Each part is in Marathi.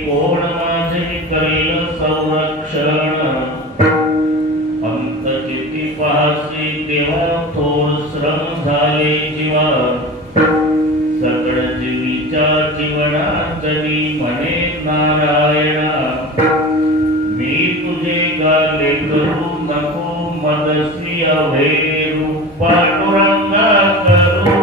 कोण माझे करेल संरक्षण अंतचिती पाहसी तेव्हा थोर श्रम झाले जीवा सकळ जीवीच्या जीवनातनी म्हणे नारायणा मी तुझे गाले करू नको मदस्वी अभेरू पांडुरंगा करू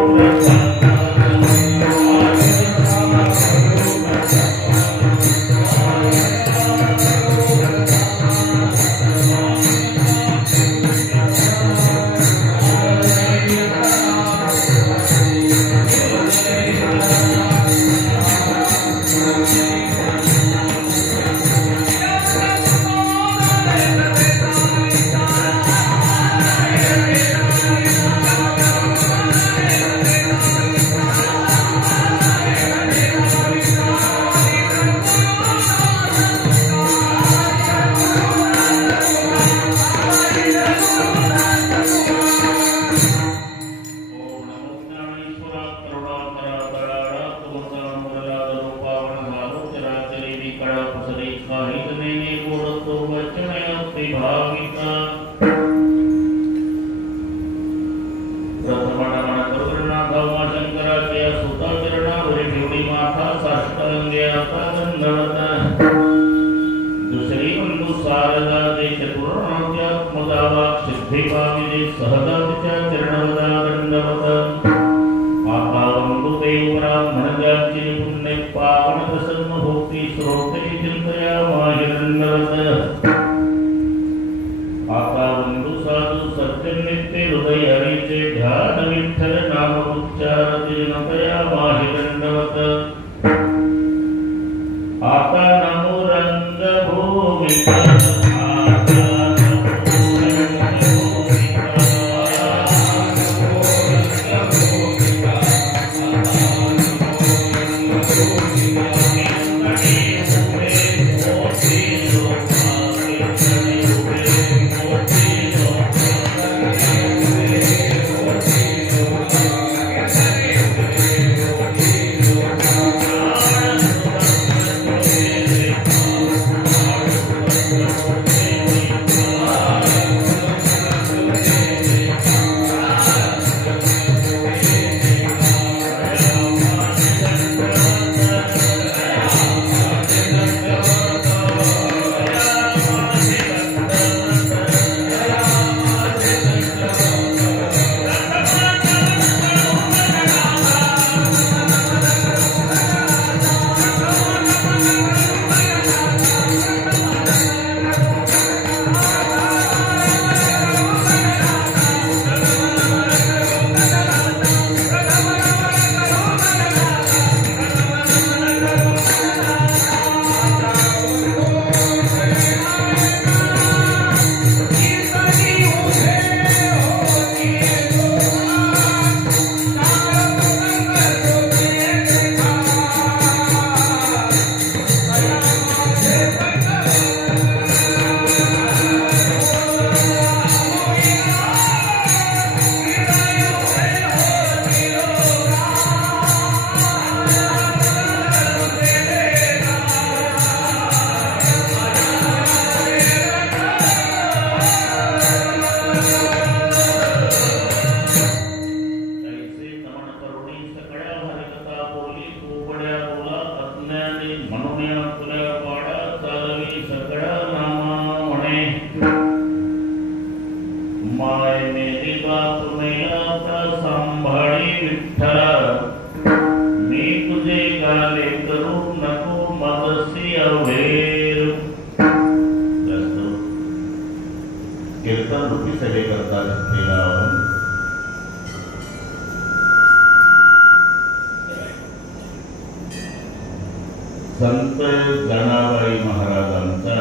संत जनाबाई महाराजांचा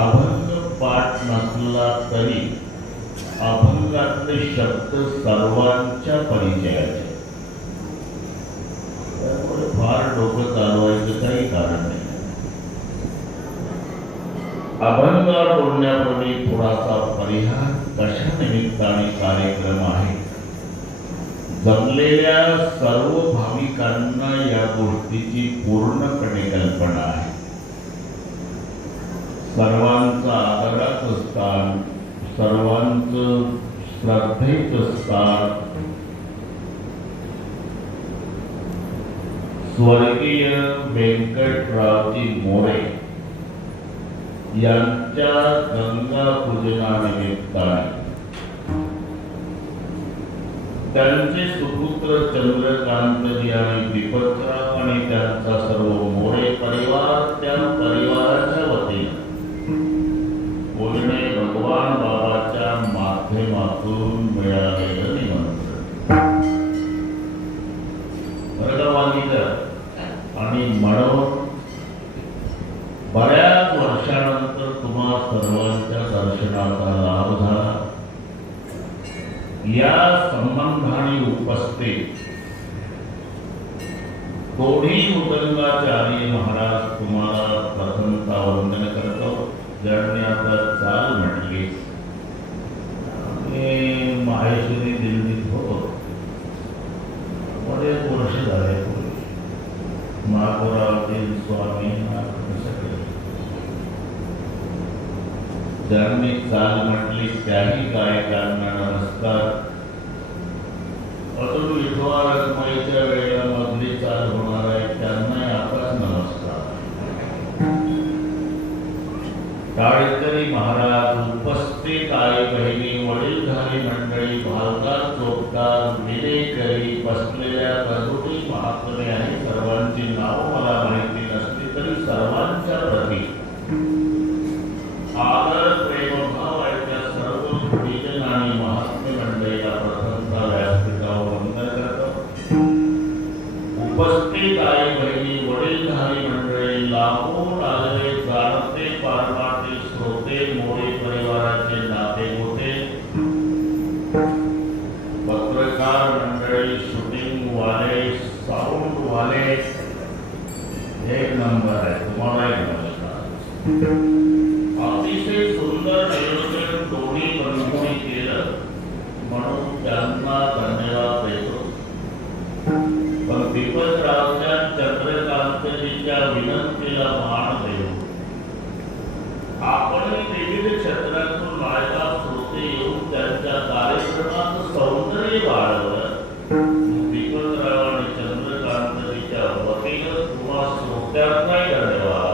अभंग पाठ नसला तरी अभंगातले शब्द सर्वांच्या परिचयाचे, त्यामुळे फार डोकं चालवायचं काही कारण नाही. अभंगावर बोलण्यापूर्वी थोडासा परिहार कशा निमित्ताने कार्यक्रम आहे जमलेल्या सर्व भाविकांना या गोष्टीची पूर्णपणे कल्पना आहे. सर्वांचं आदराचं स्थान, सर्वांचं श्रद्धेचं स्थान स्वर्गीय व्यंकटरावजी मोरे यांच्या गंगा पूजनानिमित्ताने त्यांचे सुपुत्र चंद्रकांतजी आणि दीपकराव आणि त्यांचा सर्व मोरे परिवार, त्या परिवाराच्या वतीने बोलणे भगवान बाबाच्या माध्यमातून मिळालेलं निमंत्रण आणि म्हणून बऱ्याच वर्षानंतर तुम्हा सर्वांच्या दर्शनाचा लाभ झाला. या संबंधाने उपस्थित दोन्ही उदंगाचार्य महाराज तुम्हाला प्रथमतः वंदन करतो. ज्यांनी आता चाल म्हटली, माहेश्वरी दिल्लीत होतो, बरेच वर्ष झाले. महापुरावतील स्वामी ज्यांनी चाल म्हटली त्याही गायकांना नमस्कार. अजून विठवा रखमाईच्या वेळेला मधली चाल होणार आहे त्यांना आताच नमस्कार. टाळेकरी महाराज, उपस्थित आई बहिणी, वडीलधारी मंडळी, भालदार चोपदार, विलेकरी, बसलेल्या कसोटी महात्मे आणि सर्वांची नावं मला माहिती नसली तरी सर्वांच्या प्रती आदर, प्रेमभाव आहे त्या सर्व विजन आणि महात्मे मंडळीला प्रथमतः व्यासपीठावर वंदन करतो. उपस्थित आई बहिणी, वडीलधारी मंडळी, लांबून आलेले जाणते पारमार्थी श्रोते, मोरे परिवाराचे नाते गोते, पत्रकार मंडळी, शूटिंग वाले, साऊंड वाले, एक नंबर आहे. तुम्हाला नमस्कार. अतिशय सुंदर नियोजन दोन्ही बंधूंनी केलं म्हणून त्यांना धन्यवाद देतो. पण दीपकरावच्या, चंद्रकांतजीच्या विनंतीला मान देऊ. आपण विविध क्षेत्रातून माझ्या श्रोते येऊन त्यांच्या कार्यक्रमाचं सौंदर्य वाढवलं. दीपकराव आणि चंद्रकांतजीच्या वतीनं तुम्हा श्रोत्यांना धन्यवाद.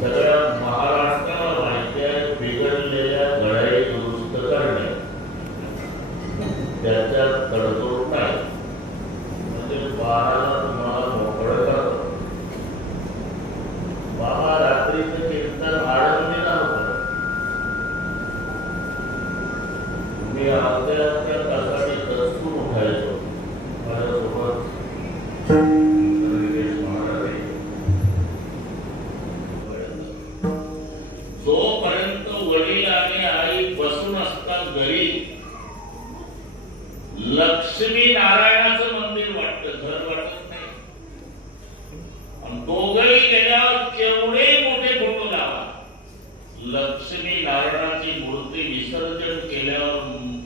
सगळ्या महाराष्ट्राला माहिती आहे बिघडलेल्या घड्याळी दुरुस्त करणे, त्याच्यात तडजोड नाही. म्हणजे 12ला तुम्हाला मोकळं करतो. बाबा रात्रीचं कीर्तन आळंदी नव्हतं. मी अर्ध्या तासाने दस्तूर उठायचो माझ्यासोबत जोपर्यंत वडील आणि आई बसून असतात घरी, लक्ष्मी नारायणाचं मंदिर वाटतं, घर वाटत नाही. आणि दोघंही गेल्यावर केवढे मोठे फोटो लावा, लक्ष्मी नारायणाची मूर्ती विसर्जन केल्यावर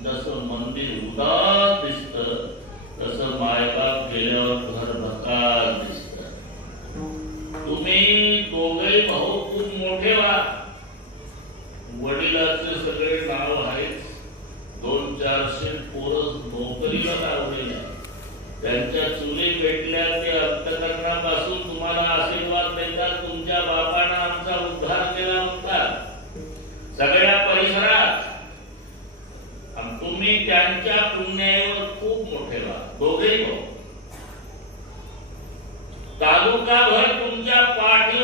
जसं मंदिर उदास दिसतं तसं मायबाप गेल्यावर घर भकास दिसतं. तुम्ही दोघंही भाऊ खूप मोठे व्हा. वडिलाचे सगळे नाव आहेच, 200-400 पोरं नोकरीला लावलेल्या, त्यांच्या चुली पेटल्या ते अंतकरणापासून तुम्हाला आशीर्वाद देतात. तुमच्या बापानं आमचा उद्धार केला म्हणतात सगळ्या परिसरात. आणि तुम्ही त्यांच्या पुण्यावर खूप मोठे व्हा. दोघेही भाऊ तालुकाभर तुमच्या पाठी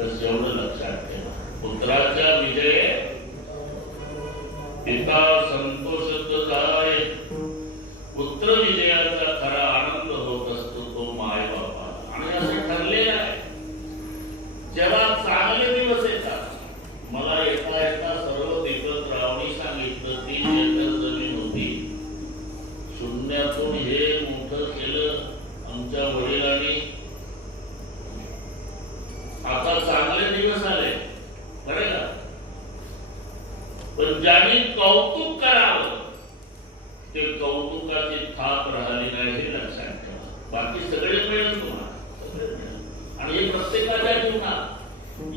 बस एवढं लक्षात ठेवा. पुत्राच्या विजये पिता संतोषत जाय. पुत्र विजयाचा खरा आनंद होत असतो तो माय बापाला. आणि असं ठरलेलं आहे, जेव्हा चांगले दिवस येतात. मला येता येता सर्व दीपकरावांनी सांगितलं 3 एकर जमीन होती, शून्यातून हे मोठं केलं आमच्या वडिलांनी. आता चांगले दिवस आले खरं का, पण ज्यांनी कौतुक करावं ते कौतुकाची थाप राहिली नाही हे लक्षात ठेवा. बाकी सगळे मिळेल तुम्हाला, सगळे मिळेल. आणि हे प्रत्येकाच्या जीवनात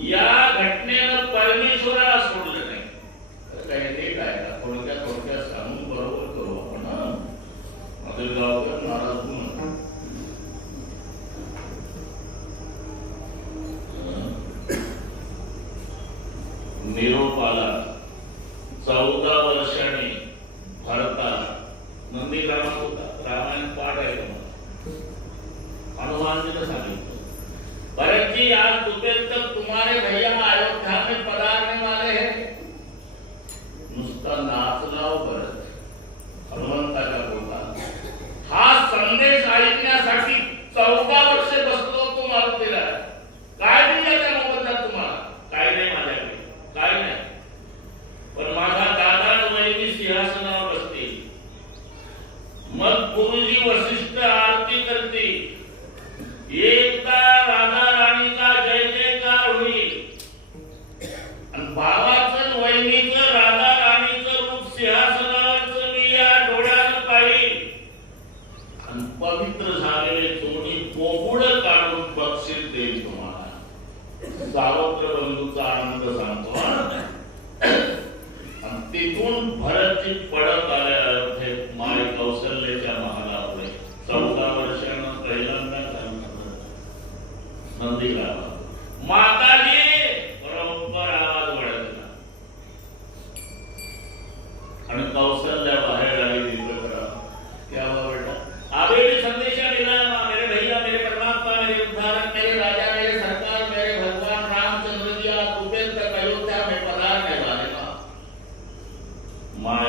या घटनेनं परमेश्वराला सोडलं नाही. काही नीट आहे का, थोडक्यात सांगून बरोबर करू आपण. माझे गावकर नाराज म्हणून निरोप आला. 14 वर्षांनी भरताला नंदीग्रामात होता. रामायण पाठ आहे का? हनुमानजीने सांगितलं, भरत जी आज दोपहर तक तुम्हारे भैया अयोध्या में पधारने वाले हैं. नुसता नाचलाव भरत. हनुमंताच्या पोटात हा संदेश ऐकण्यासाठी 14 वर्षे बसलो तो मारुतीला. काय दिलं त्या मोबदल्यात तुम्हाला? काय नाही माझ्याकडे, काय नाही. पण माझा दादा वहिनी सिंहासनावर बसतील. मग गुरुजी वशिष्ठ आरती करतील. एकदा राधा राणीचा जय जयकार होईल. आणि भावाचं वहिनीचं राधा राणीचं रूप सिंहासनावरचं मी या डोळ्यानं पाहिल. आणि पवित्र झालेले दोन्ही पोपुड काढून बक्षीस देईल तुम्हाला. सावत्र बंधूचा आनंद सांगतो. आणि तिथून भरतची पडत आले अयोध्येत माय कौशल्याच्या महालापुढे. 14 वर्षानं पहिल्यांदा नंदीग्रामात माताजी बरोबर आवाज वळला. आणि कौशल्या बाहेर आली. दीपकराव क्या बेटा, आवेगी संदेशा मिला मेरे भैया, मेरे परमात्मा, मेरे उद्धारक, मेरे राजा, मेरे सरकार, मेरे भगवान रामचंद्र जी आज दोपहर तक अयोध्या में पधारने वाले. माँ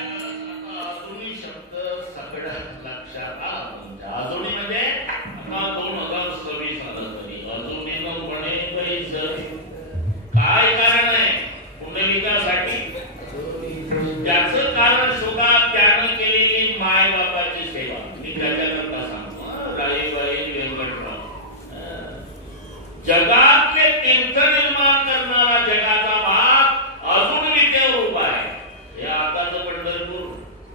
अजूनही शब्द सगळं लक्षात आला. म्हणजे अजूनहीमध्ये आता 2026 आलं तरी अजूनही म्हणे पैसं काय कारण आहे पुंडलिकासाठी? त्याचं कारण सुद्धा त्यानं केलेली माय बापाची सेवा. मी त्याच्याकरता सांगतो राईबाई व्यंकटराव जगातले तीर्थ निर्माण करणारा जगाचा भाग अजून विटेवर उभा आहे. हे आताचं पंढरपूर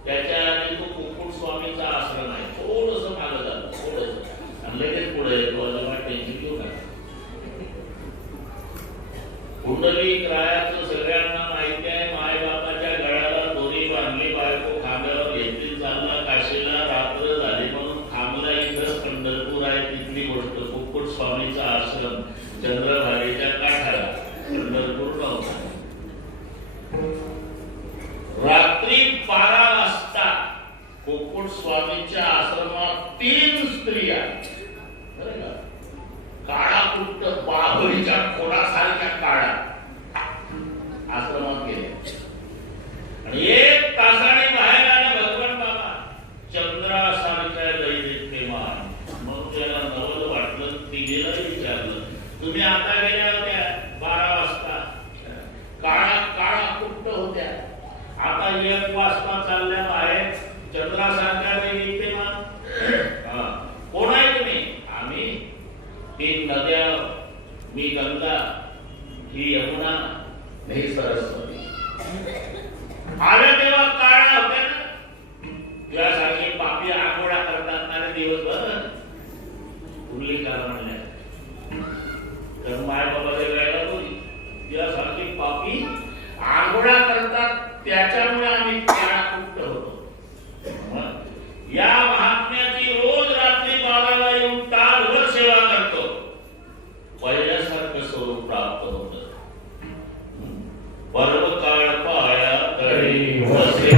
त्याच्या आधी तो कुक्कुट स्वामीचा आश्रम आहे. थोडंसं मागं झालं थोडंसं आणि लगेच पुढे येतो. टेन्शन घेऊ नका. पुंडलिक रायाचं सगळ्यांना माहिती आहे. मायबापाच्या गळ्याला दोरी बांधली, बायको खांद्यावर घेतली, चालला काशीला. रात्र झाली म्हणून थांबला. इथंच पंढरपूर आहे. तिथली गोष्ट कुक्कुट स्वामीचा आश्रम चंद्रभागेच्या काठाला. पंढरपूर नव्हता. रात्री 12 वाजता कुक्कुट स्वामींच्या आश्रमात 3 स्त्रिया काळा कुट्ट बाभळीच्या खोडासारख्या काळा आश्रमात गेले आणि 1 तासाने बाहेर आले. भगवान बाबा चंद्रासारख्या दैदिप्यमान. मग त्याला नवल वाटलं. तिघीला विचारलं तुम्ही आता गेल्या होत्या 12 वाजता काळा काळा कुट्ट होत्या. आता 1 वाजता चालल्या बाहेर चंद्रासारख्या दैदिप्यमान. कोण आहे तुम्ही? आम्ही 3 नद्या. मी गंगा, ही यमुना, ही सरस्वती. आल्या तेव्हा काळा होत्या ना. त्यासारखे पापी आंघोळा करतात ना दिवसभर. पुंडलिकाला म्हणल्या तर माय बाबाच्या वेळेला बोली त्यासारखी पापी आंघोळा करतात त्याच्यामुळे आम्ही काळा कुट्ट होतो. या महात्म्याची रोज रात्री 12ला येऊन तासभर सेवा करतो. पहिल्यासारखं स्वरूप प्राप्त होतं. पर्व काळ पाया तळी वसे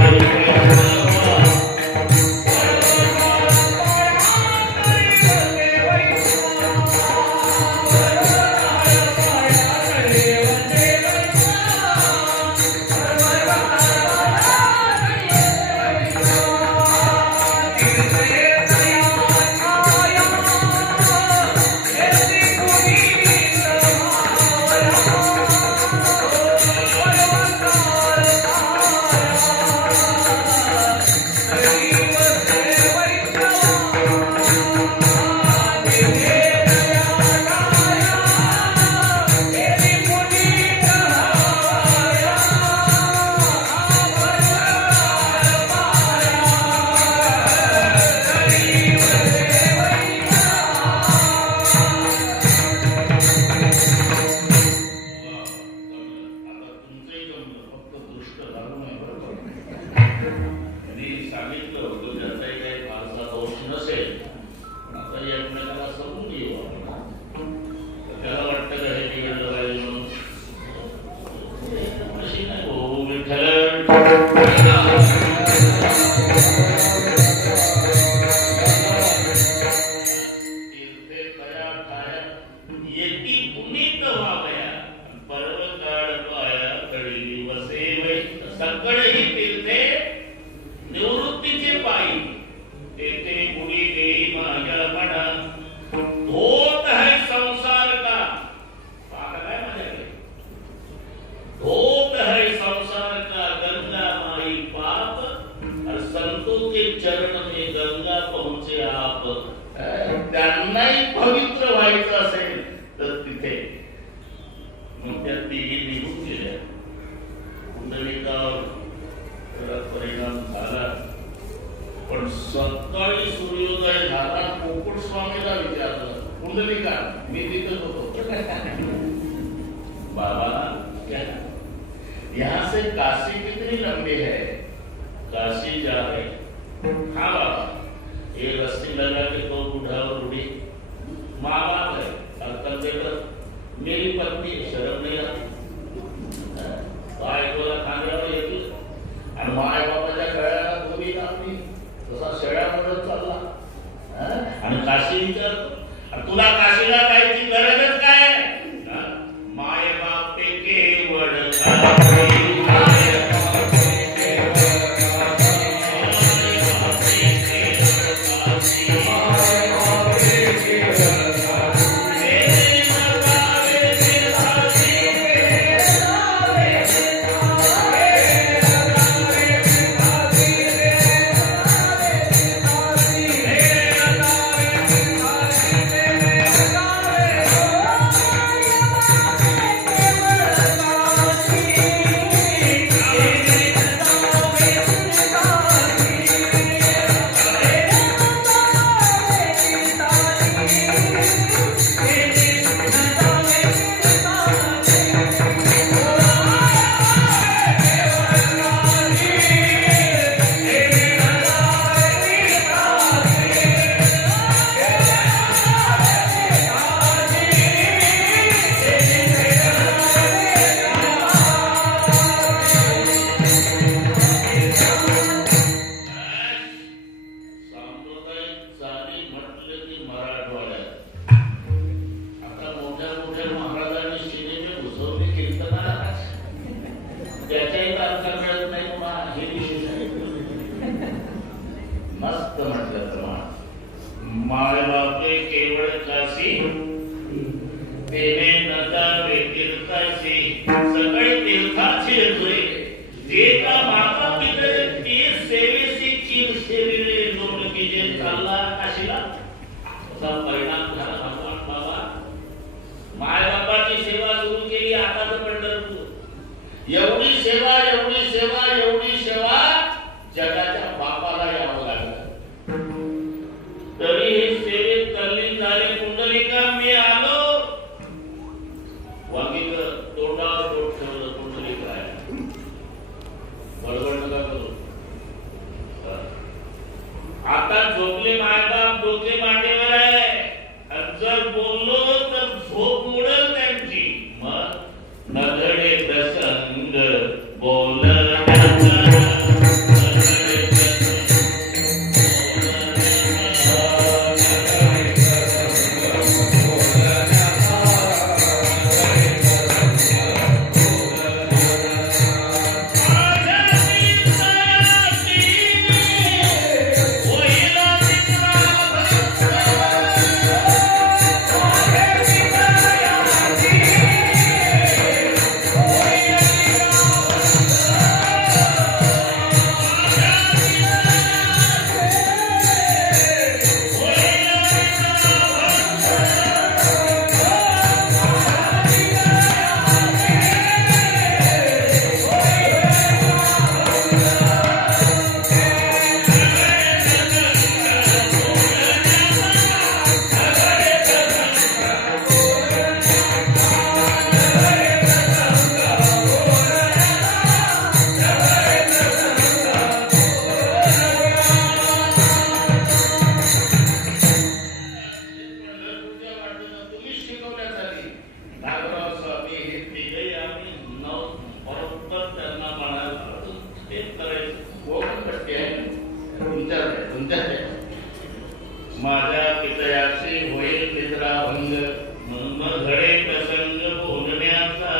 पवित्र व्हायचं असेल तर तिथे मग त्या तिघी निघून गेल्या. कुंडलिकावर त्याला परिणाम झाला. पण सकाळी सूर्योदय झाला. पोपट स्वामीला विचारलं, कुंडलिका, मी तिथंच होतो. बाबा यहाँ से काशी कितनी लंबी है? काशी जा रहे. हाँ बाबा, ये रस्सी लगा के दो बूढ़ा और बूढ़ी माँ बाप है और कंधे पर मेरी पत्नी. शर्म नहीं आती? बायकोला खांद्यावर येते आणि माय बापाच्या गळ्याला दोन्ही लागली. तसा शेळ्या म्हणत चालला आणि काशी विचारतो, तुला काशीला जायची गरजच काय? माय बाप केवळ माय बापे केवळ काशी तेने नजावे तीर्थाची सगळे तीर्थाचे धुरे जे का माता पितरे ते सेवेसी चिर सेविले लोण की जे चालला काशीला असा परिणाम झाला. भगवान बाबा माय बापाची सेवा सुरू केली. आता तर पंढरपूर एवढी सेवा एवढी सेवा एवढी सेवा जगाच्या बापाला यावं लागलं. तरी हे सेवेत तल्लीन झाले. कुंडलिका, मी आलो. वागीकर तोंडावर बोट ठेवलं. कुंडलिका आहे, बडबड नका करू. आता झोपले मायबाप, डोके मांडीवर आहे. जर बोललो तर झोप उडेल त्यांची. मग नधडे प्रसंग बोलण्याचा माझ्या पितयाचे होईल निद्राभंग मग घडे प्रसंग बोलण्याचा.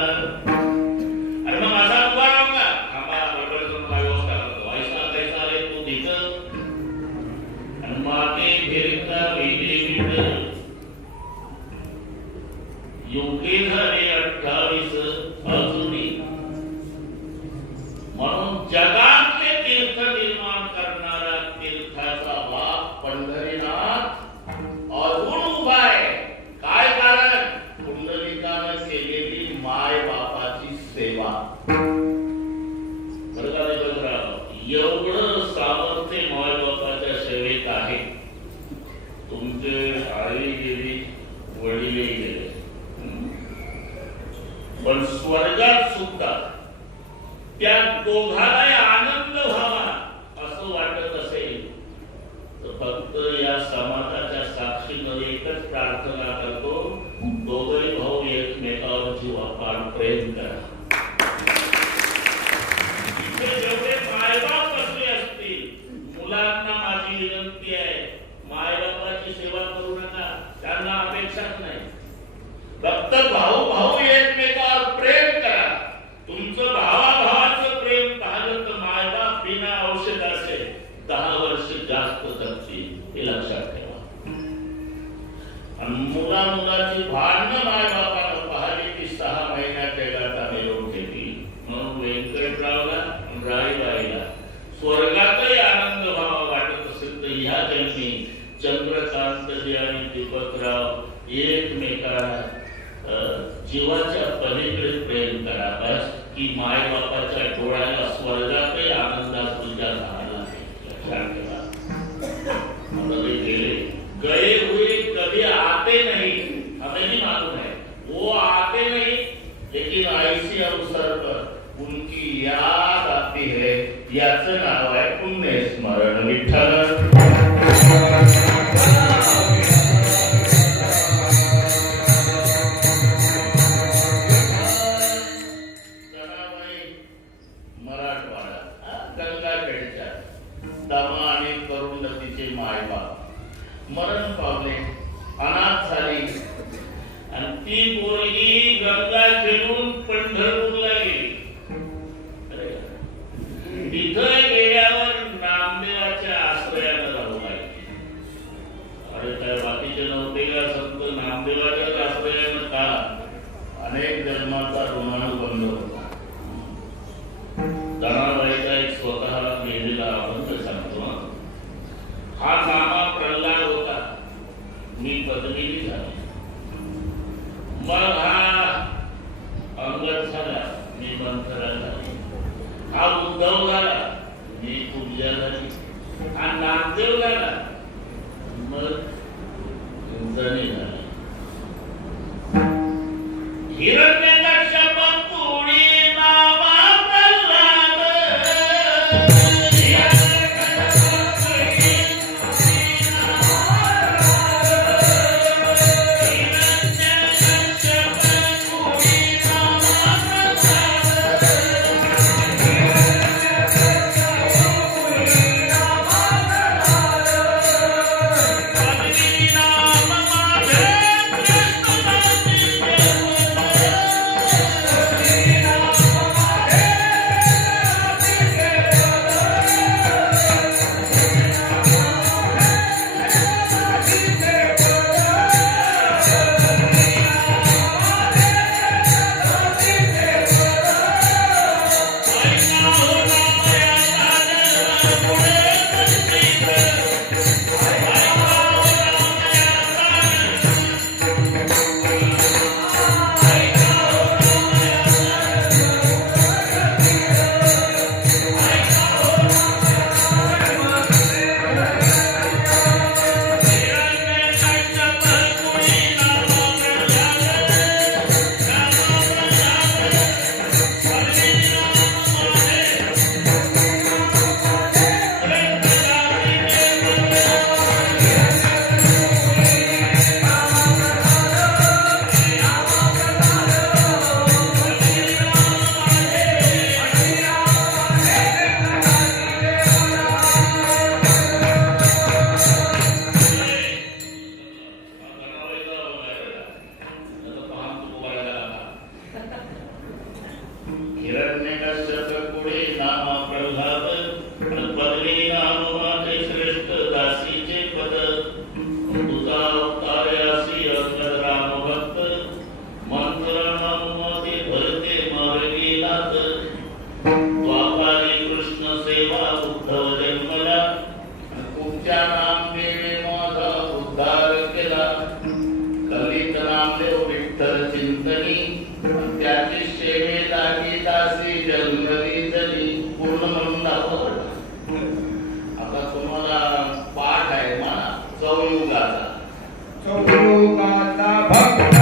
अरे मग माझा उभा राहू का? आम्हाला बडबड करून काय व्यवस्था करतो. ऐसा कैसा रे तू दिसत आणि मागे फिरता वेगळी मिळत. योगे झाले 28 अजूनही. म्हणून जगातले तीर्थ निर्माण करणारा तीर्थाचा बाप पंढरीनाथ अजून उभा आहे. पण स्वर्गात सुद्धा त्या दोघांनाही आनंद व्हावा असं वाटत असेल तर फक्त या समाजाच्या साक्षीनं एकच प्रार्थना करतो, दोघे भाऊ एकमेकावर जीवापाड प्रेम करा. इथे जेवढे मायबाप बसले असतील, मुलांना माझी विनंती आहे, मायबापाची सेवा करू नका, त्यांना अपेक्षाच नाही. फक्त भाऊ भाऊ एकमेकावर प्रेम करा. तुमचं भावाभावाचं प्रेम पाहिलं तर मायबाप बिना औषधाचे 10 वर्ष जास्त जगतील, हे लक्षात ठेवा. आणि मुला मुलाची भांडणं मायबापानं पाहिली की 6 महिन्यात जगात मिळवून घेतली. म्हणून व्यंकटरावला राईबाईला स्वर्गातही आनंद व्हावा वाटत असेल तर ह्या जन्मी चंद्रकांतजी आणि दीपकराव एकमेकाला जीवाच्या पलीकडे प्रेम करा. बस की माय बापाच्या डोळ्याला स्वर्गातही आनंदात तुझ्या झाला लक्षात ठेवा. ते गेले, गए हुए कभी आते नहीं, हमें भी मालूम है वो आते नहीं, लेकिन ऐसे अवसर पर उनकी याद आती है. याचं नाव आहे पुण्य स्मरण. विठ्ठल मरण पावले, अनाथ झाली आणि ती पोरगी गंगा खेळून पंढरपूरला गेली. तिथं गेल्यावर नामदेवाच्या आश्रयाला राहू लागली. अरे काय बाकीचे नव्हते का संत? नामदेवाच्याच आश्रयानं का? अनेक जन्माचा ऋणानुबंध होता. जनाबाईचा एक स्वतः लिहिलेला अभंग सांगतो. हा नामा प्रल्हाद होता, मी पद्मिनी झाली. मग हा अंगद झाला, मी मंथरा झाली. हा उद्धव झाला, मी पूजा झाली. हा नामदेव झाला, मग जणी झाली. हिरण्यकश्यप पुढे नामा प्रल्हाद, चौयुगाचा भक्त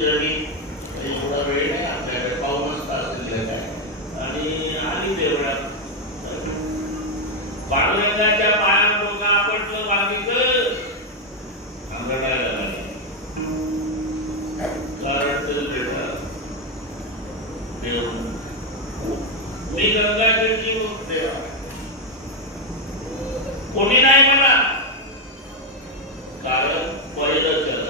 जणी एवढा वेळ नाही आपल्याकडे, पाऊनच तास दिले काय, आणि आली देवळात. पांडुरंगाच्या पायावर डोकं आपटलं, बाकीचं अंगणाला लागलं. कारण तरी बेटा देव, मी गंगाजळची देवा, कोणी नाही म्हणा, कारण पहिलं चरण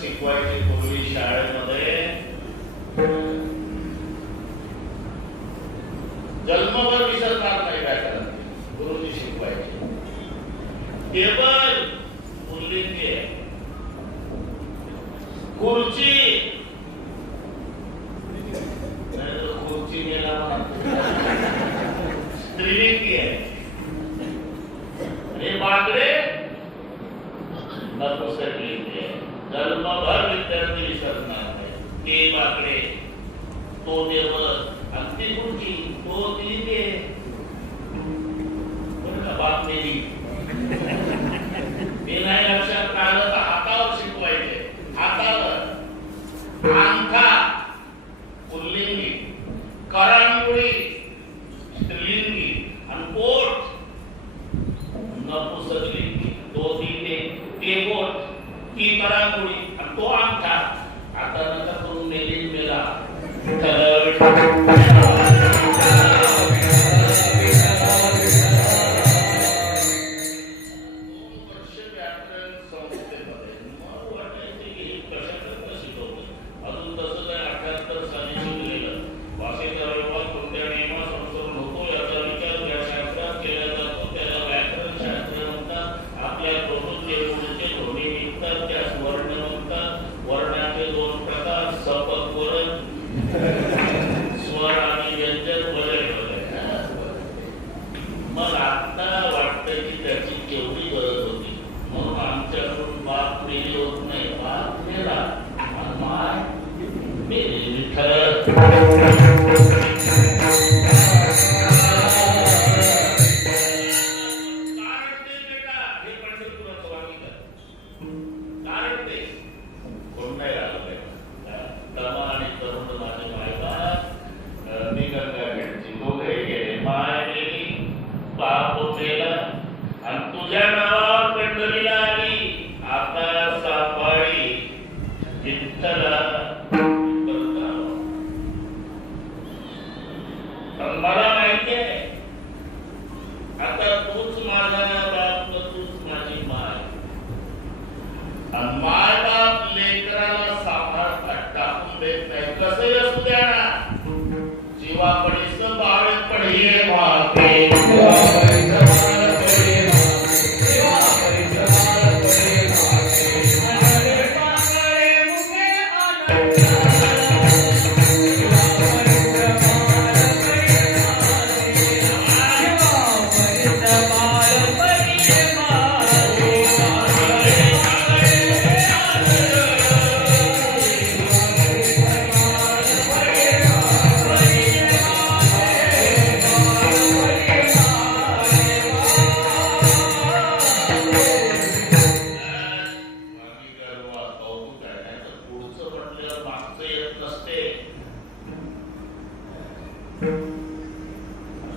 शिकवायचे पूर्वी शाळेमध्ये. जन्मभर विसरणार नाही व्याकरण, गुरुजी शिकवायचे. केवळ पुल्लिंगी आहे, खुर्ची खुर्ची गेला स्त्रीलिंगी आहे, हे बागडे नपुंसकलिंगी आहे. जन्मभर विद्यार्थी विसरणार नाही. ते बाकडे, तो देवत, आणि ती खुर्ची, तो दिली बाप मेली. ते नाही लक्षात आलं तर हातावर शिकवायचे. हातावर अंगठा पुल्लिंगी, करंगुळी स्त्रीलिंगी, आणि पोट नपुंसकलिंगी. तो दिले, ते पोट, ती करंगुळी, आणि तो अंगठा. आता नका करून मेली मेला.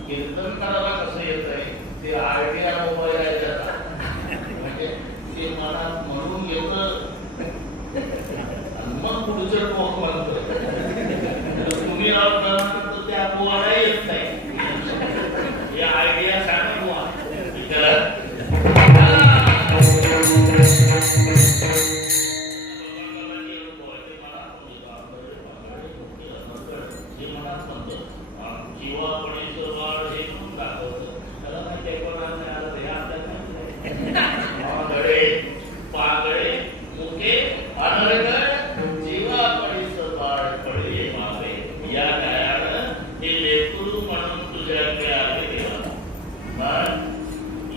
कीर्तन करायला कसं येत आहे ते आयडिया मोबाईल आहे त्याचा, म्हणजे ते मनात म्हणून येतं आणि मग पुढचं टोक म्हणतं. तुम्ही तर त्या पोहायला येत नाही. हे आयडिया सांगा बुवा.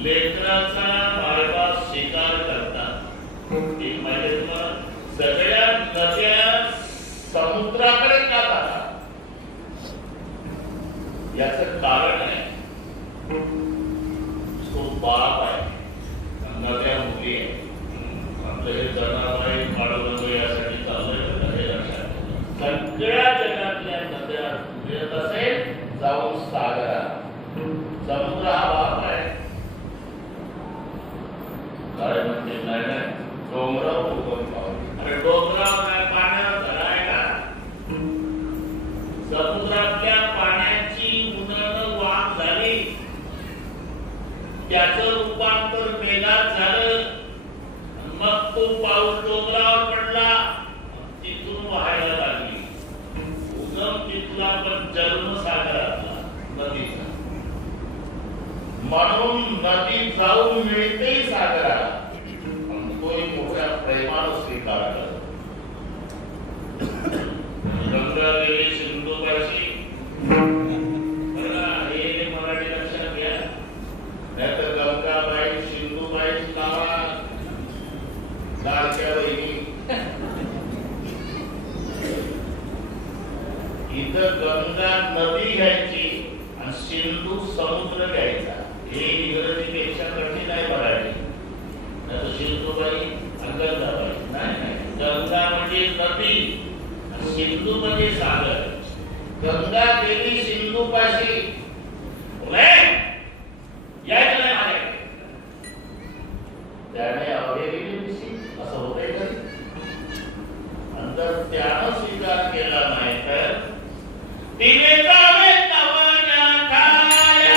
लेकराचा मायबाप स्वीकार करतात. एक म्हणजे तुम्हाला सगळ्या नद्या समुद्राकडे का जातात याचं कारण आहे तो बाप आहे, नद्या मुली आहे. आपलं हे जनाबाई पाडवलं यासाठी चाललंय हे लक्षात. सगळ्या जगातल्या नद्या असेल जाऊन सागरात. समुद्र हा बाप आहे. काय म्हणते नाही नाही डोंगरावर उगवून पावले. अरे डोंगरावर काय पाण्यावर धराय का? समुद्रातल्या पाण्याची उन्हाळं वाफ झाली, त्याचं रूपांतर मेघात झालं, मग तो पाऊस डोंगरावर पडला, तिथून वाहायला लागली. उगम तिथला पण जन्म सागरातला नदीचा. म्हणून नदी जाऊन मिळते सागराला, तोही मोठ्या प्रेमानं स्वीकार करतो. गंगा गेली सिंधुपाशी. हे मराठी लक्षात घ्या, नाहीतर गंगाबाई सिंधुबाई नावा लाडक्या बहिणी. इथं गंगा नदी घ्यायची आणि सिंधू समुद्र घ्यायचा. हे इंग्रजीपेक्षा कठीण आहे मराठी. नाही सिंधुबाई आणि गंगाबाई नाही. गंगा म्हणजे नदी, सिंधू म्हणजे सागर. गंगा गेली सिंधूपाशी, यायचं नाही माझ्याकडे, त्याने अवघे दिवशी असं होतंय का? आणि जर त्यानं स्वीकार केला नाही तर तिने जावे तवाच्या छाया.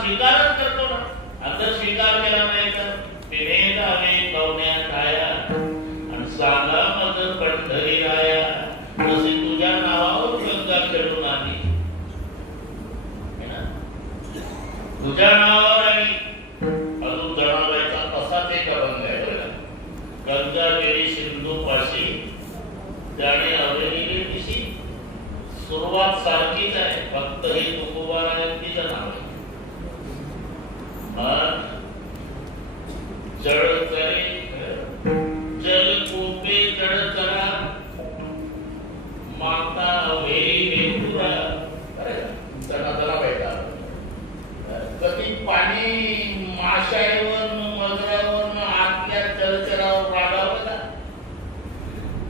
स्वीकारच करतो ना. आता स्वीकार केला नाही तर तिने आले पाहुण्यात आया आणि सांगा मग पंढरी आया, तशी तुझ्या नावावर गंगा खेळून आली, तुझ्या नावावर आली. अजून जनाबाईचा तसाच एक अभंग आहे बरं. गंगा गेली सिंधू पाशी, त्याने अवहेलिली दिशी. सुरुवात सारखीच आहे, फक्त हे तुकोबारायण तिचं नाव आहे. जळ करे जल कोपे जळ चरा माता वेरी वेपुरा त्यांना जरा भेटा कधी पाणी माशावर मजरावर आतल्या जलचरावर रागावं का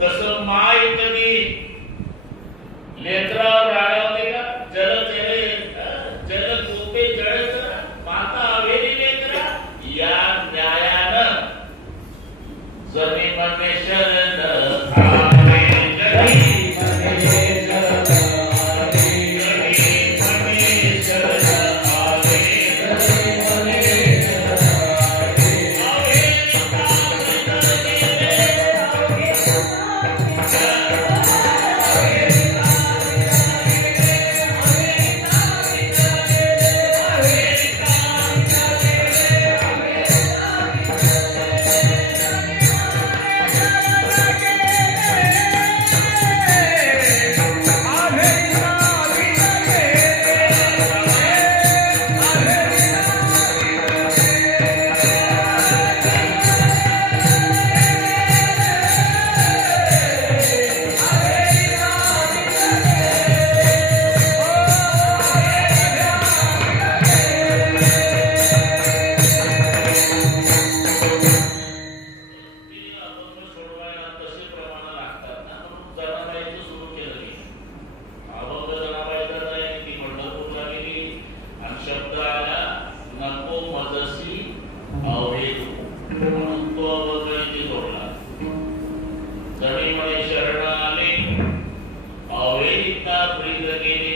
तसं माय कधी लेकरावर रागावते का जलचरे जल कोपे जळचरा माता हवेली लेकरा या न्यायानं जमीमध्ये शरण आले जगी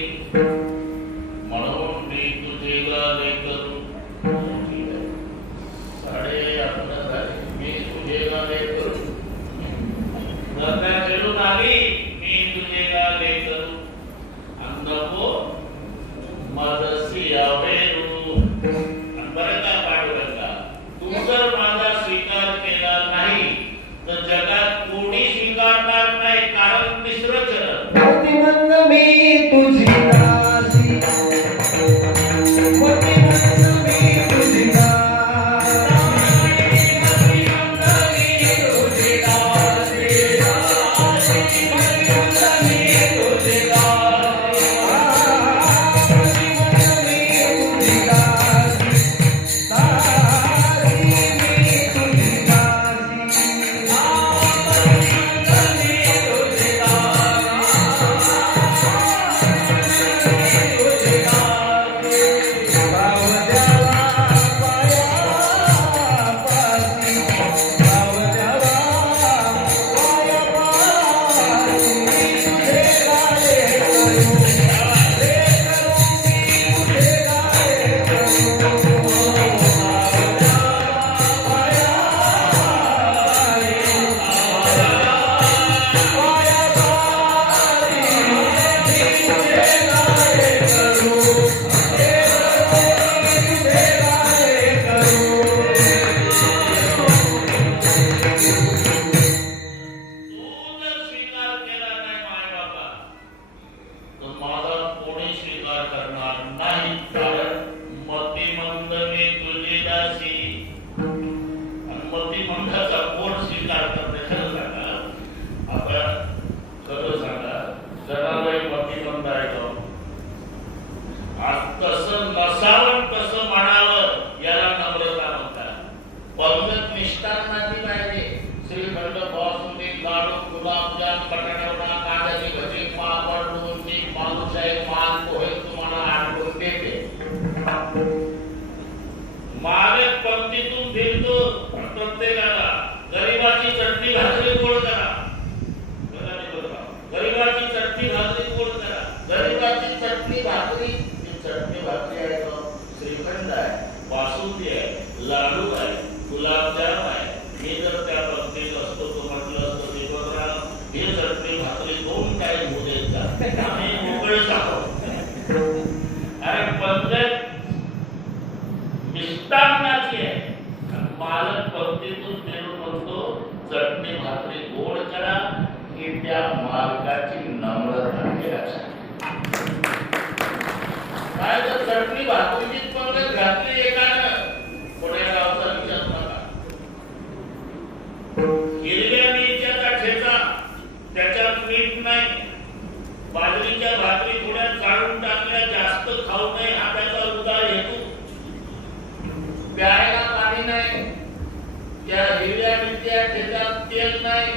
त्याच्यात तेल नाही,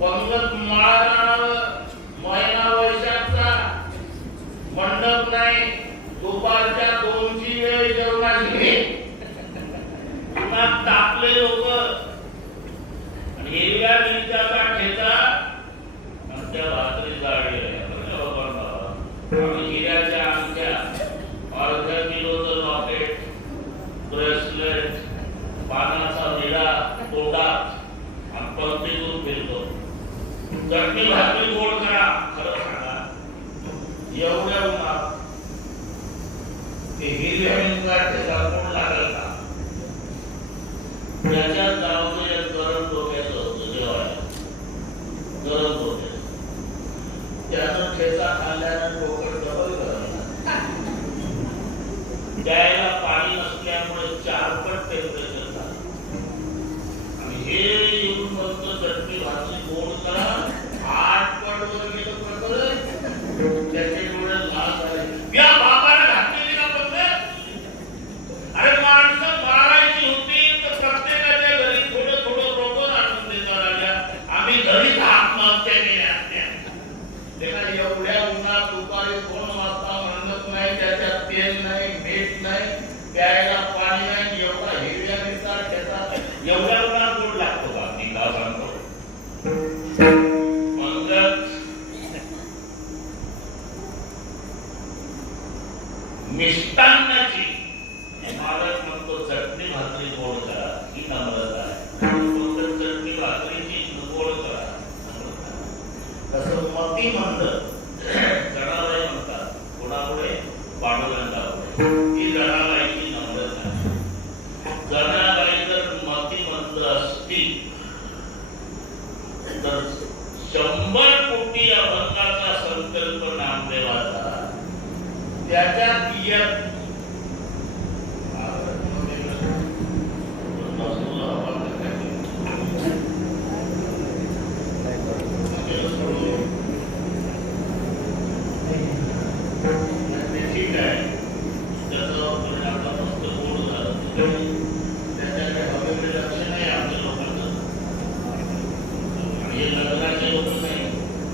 पंगत महिना वर्षाचा मंडप नाही, दुपारच्या 2ची वेळ जेवणाची, उन्हात तापले लोक, आणि हिरव्या मिरच्याचा ठेचा आणि त्या भाकरी जाळलेल्या आणि हिऱ्याच्या अंगठ्या, अर्ध्या किलोचं रॉकेट, ब्रेसलेट, पानाचा विडा तोंडात आणि पंक्तीतून फिरतो. चटणी भाकरी गोड करा. खरं सांगा, एवढ्या उन्हात ते हिरव्या मिरच्या कोण लागल का? त्याच्यात जाऊन गरम डोक्याचं होतं जेवायला, गरम डोक्याचं. त्यानं ठेचा खाल्ल्यानं डोकं डबल गरम. द्यायला पाणी नसल्यामुळे 4 पट टेम्परेचर झालं. आणि हे येऊन मस्त चटणी भाजी गोड करा, 8 पट वर गेलं प्रकरण. त्याचे डोळे लाल झाले. या बाबाने घातलेली का पद्धत? अरे माणसं मारायची होती तर प्रत्येकाच्या घरी थोडं थोडं रोपण आणून देता राजा. आम्ही घरीच आत्महत्या केल्या असत्या. त्याला एवढ्या उन्हात दुपारी 2 वाजता म्हणत नाही, त्याच्यात तेल नाही, मीठ नाही, प्यायला पाणी नाही, एवढा हिरव्या मिरचा ठेचा एवढ्या उन्हात गोड लागतो का? मी का सांगतो. पंगत मिष्टान्नाची मालक म्हणतो चटणी भाकरी गोड करा, ही नम्रता आहे. चटणी भाकरीची गोड करा, तसं मतिमंद जनाबाई म्हणतात. कोणापुढे? पांडुरंगापुढे. ही जनाबाईची नम्रता. जनाबाई जर मतिमंद असती तर 100 कोटी अभंगाचा संकल्प नामदेवाचा त्याच्यात ठीक आहे. त्याचं परिणाम मस्त गोड झालं. त्याच्याकडे हवेकडे लक्ष नाही आमच्या लोकांचं. आणि हे लग्नाचे लोक नाही,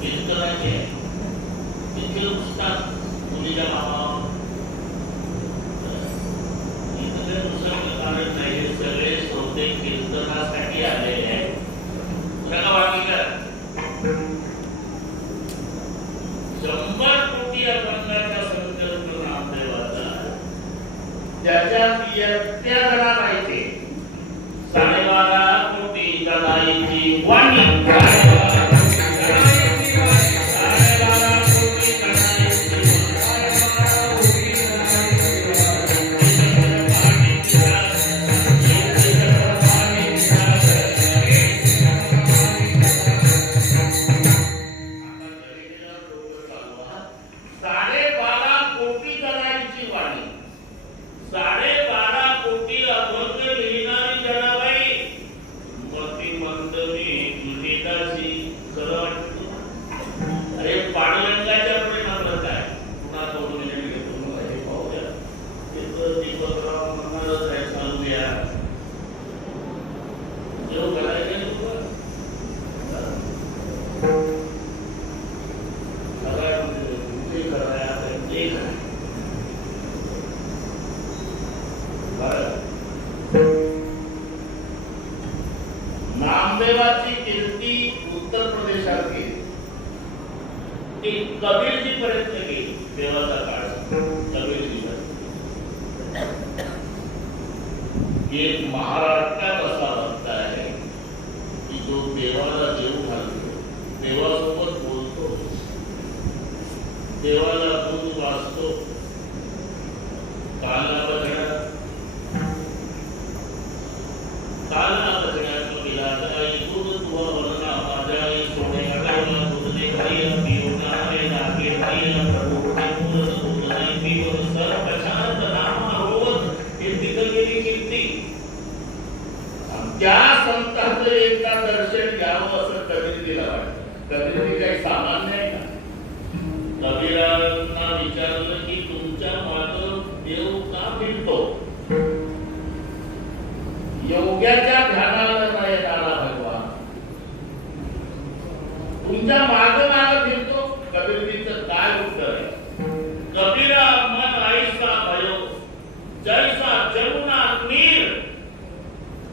कीर्तनाचे तिथे पुस्तक मुलीच्या मामा इथले दुसरं कारण नाही. हे सगळे श्रोते कीर्तनासाठी आलेले आहेत. नका बाकी का 100 कोटी अभंगाचा संकल्प नामदेवाचा. त्याच्यात त्या जनाबाईचे 12.5 कोटी जनाईची वाणी. नामदेवाची कीर्ती उत्तर प्रदेशात गेली. ती कबीरजी पर्यंत गेली. देवाचा काळ कबीरजी एक महाराष्ट्रात असा भक्त आहे की जो देवाला जेव घालतो, देवासोबत बोलतो, देवाला दूध वाचतो. कालना बघण्यात दूध तुवा वरना माझ्या सोने काढायला दूधने खाईला पिऊना रे नाके खाईला प्रभूने मूलच दूध नाही पिवर सर प्रशांत नामा रोवत हे तिथं गेली कीर्ती. त्या संतांचं एकदा दर्शन घ्यावं असं कबीरजीला वाटतं. कबीरजी काही सामान्य आहे का? कबीरांना विचारलं की तुमच्या मागं देव का फिरतो? योग्याच्या ध्यानाला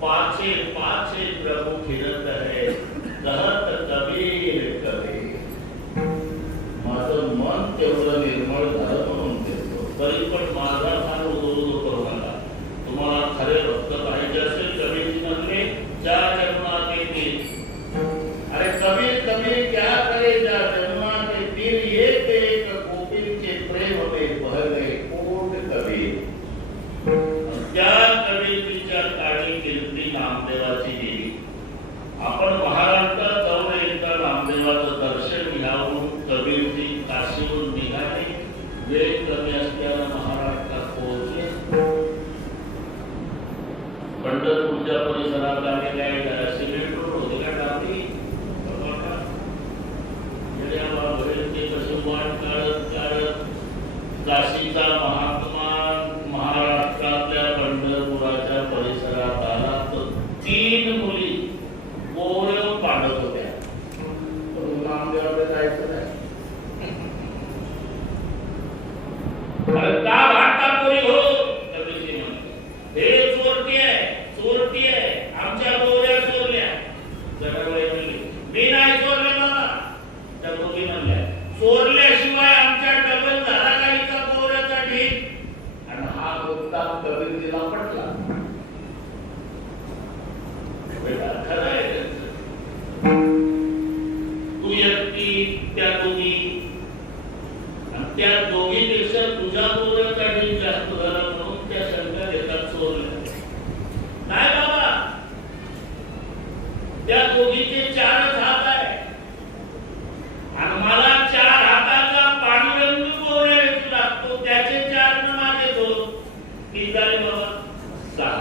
पाछे पाछे प्रभु फिरत है कहत कबीर कबीर. माझं मन तेवढं निर्मळ झालं म्हणून देतो. तरी पण माझा फार उदो करू नका. तुम्हाला खरे भक्त पाहिजे असेल कबीरजी म्हणले 4 जन्मा के तीर. अरे कबीर कबीर क्या करे 4 जन्मा के तीर. एक एक गोपीर के प्रेम में बह गए कोट कबीर. त्या कबीरजीच्या काळी कीर्ती नामदेवाची गेली. आपण महाराष्ट्रात जाऊन एकदा नामदेवाचं दर्शन घ्यावून कबीरजी काशीहून निघाले. वेळ कमी असल्यानं महाराष्ट्रात पोहोचले. पंढरपूरच्या परिसरात आलेल्या सिमेंट रोड होते का टाकली ते कसे वाट काढत काढत काशीचा महात्मा महाराष्ट्रातल्या पंढरपुराच्या परिसरात आला तर 3 मुली गोऱ्या पाडत होत्या. नामदेवाकडे जायचं नाही. का भाटा पोरी हो कबीरजी म्हणते हे चोरटी आहे आमच्या गोऱ्या चोरल्या. मी नाही चोरले मला. त्या दोघी म्हणल्या चोरल्याशिवाय आमच्या डबल झाला काहीचा गोऱ्याचा ढीक. आणि हा मुद्दा कबीरजीला पटला. बेटा खरं आहे तू एकटी त्या दोघी आणि त्या दोघीपेक्षा तुझ्या गोऱ्याचा ढीक जास्त झाला म्हणून त्या शंका घेतात चोरल्या. नाही बाबा त्या दोघीचे 4च हात आहे आणि मला 4 हाताचा पांडुरंग गोऱ्या वेचू लागतो. त्याचे 4 न माझे 2 किती झाले बाबा 6.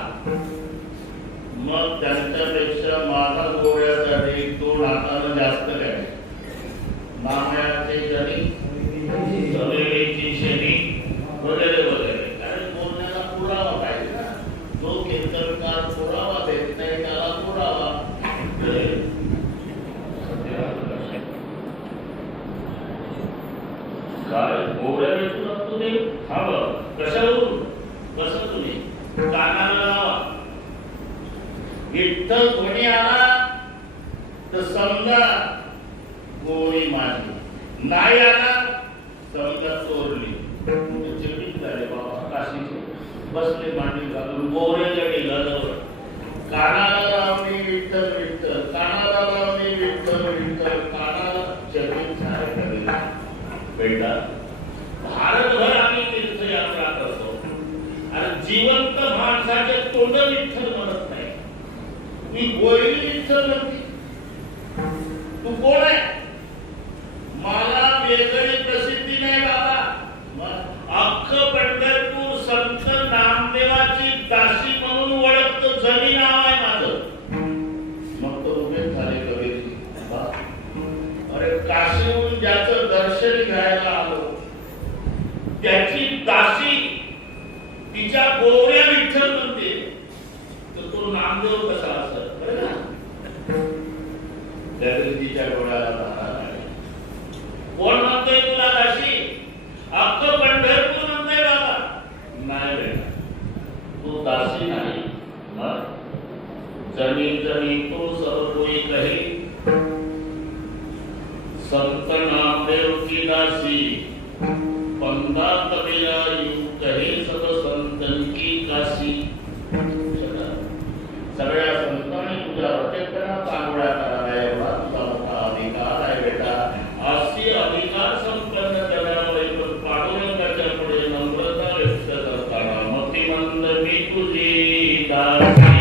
मग त्यांच्यापेक्षा माझा गोऱ्याचा ढीक 2 हातानं जास्त काय. नामयाचे जणी सवेची शनी वगैरे वगैरे. कारण बोलण्याला पुरावा पाहिजे ना. जो कीर्तनकार पुरावा देत नाही त्याला पुरावा. काय गोऱ्या वेचू लागतो ते कशावरून कसं तुम्ही कानाला लावा. विठ्ठल कोणी आला तर समजा गोळी माझी. नाही आला समजा चोरली. चिडीच झाले बाबा काशीचे. बसले मांडी घालून गोऱ्याच्या ढिगाजवळ. कानाला लावणी विठ्ठल विठ्ठल कानाला लावणी विठ्ठल विठ्ठल कानाला चकित झाले कबीर. बेटा भारतभर आम्ही तीर्थयात्रा करतो आणि जिवंत माणसाचे तोंड विठ्ठल म्हणत नाही. मी गोयली विठ्ठल म्हणते. तू कोण आहे. मला वेगळी प्रसिद्धी नाही बाबा. अख्खं पंढरपूर संत नामदेवाची दासी म्हणून ओळखतं. जमीन नाव आहे माझं. मग तो उभे झाले कबीरजी. अरे काशीहून ज्याचं दर्शन घ्यायला आलो त्याची दासी तिच्या गोऱ्या विठ्ठल म्हणते तर तो नामदेव कसा असत बरं ना. कबीरजीच्या डोळ्याला धारा लागली. कोण म्हणतोय तुला दासी. अख्खं पंढरपूर म्हणतोय बाबा. नाही बेटा तू दासी नाही. जनी जनी तो सब कोई कहे संत नामदेव की दासी. पंदा कबीरा यू कहे सब संतन की काशी. सगळ्या संतांनी तुझ्या रचेपणात आंघोळ्या कराव्या एवढा तुझा मोठा अधिकार आहे बेटा. अशी अधिकार संपन्न करण्यामुळे पांडुरंगाच्या पुढे नम्रता व्यक्त करताना मतिमंद मी तुझी दासी.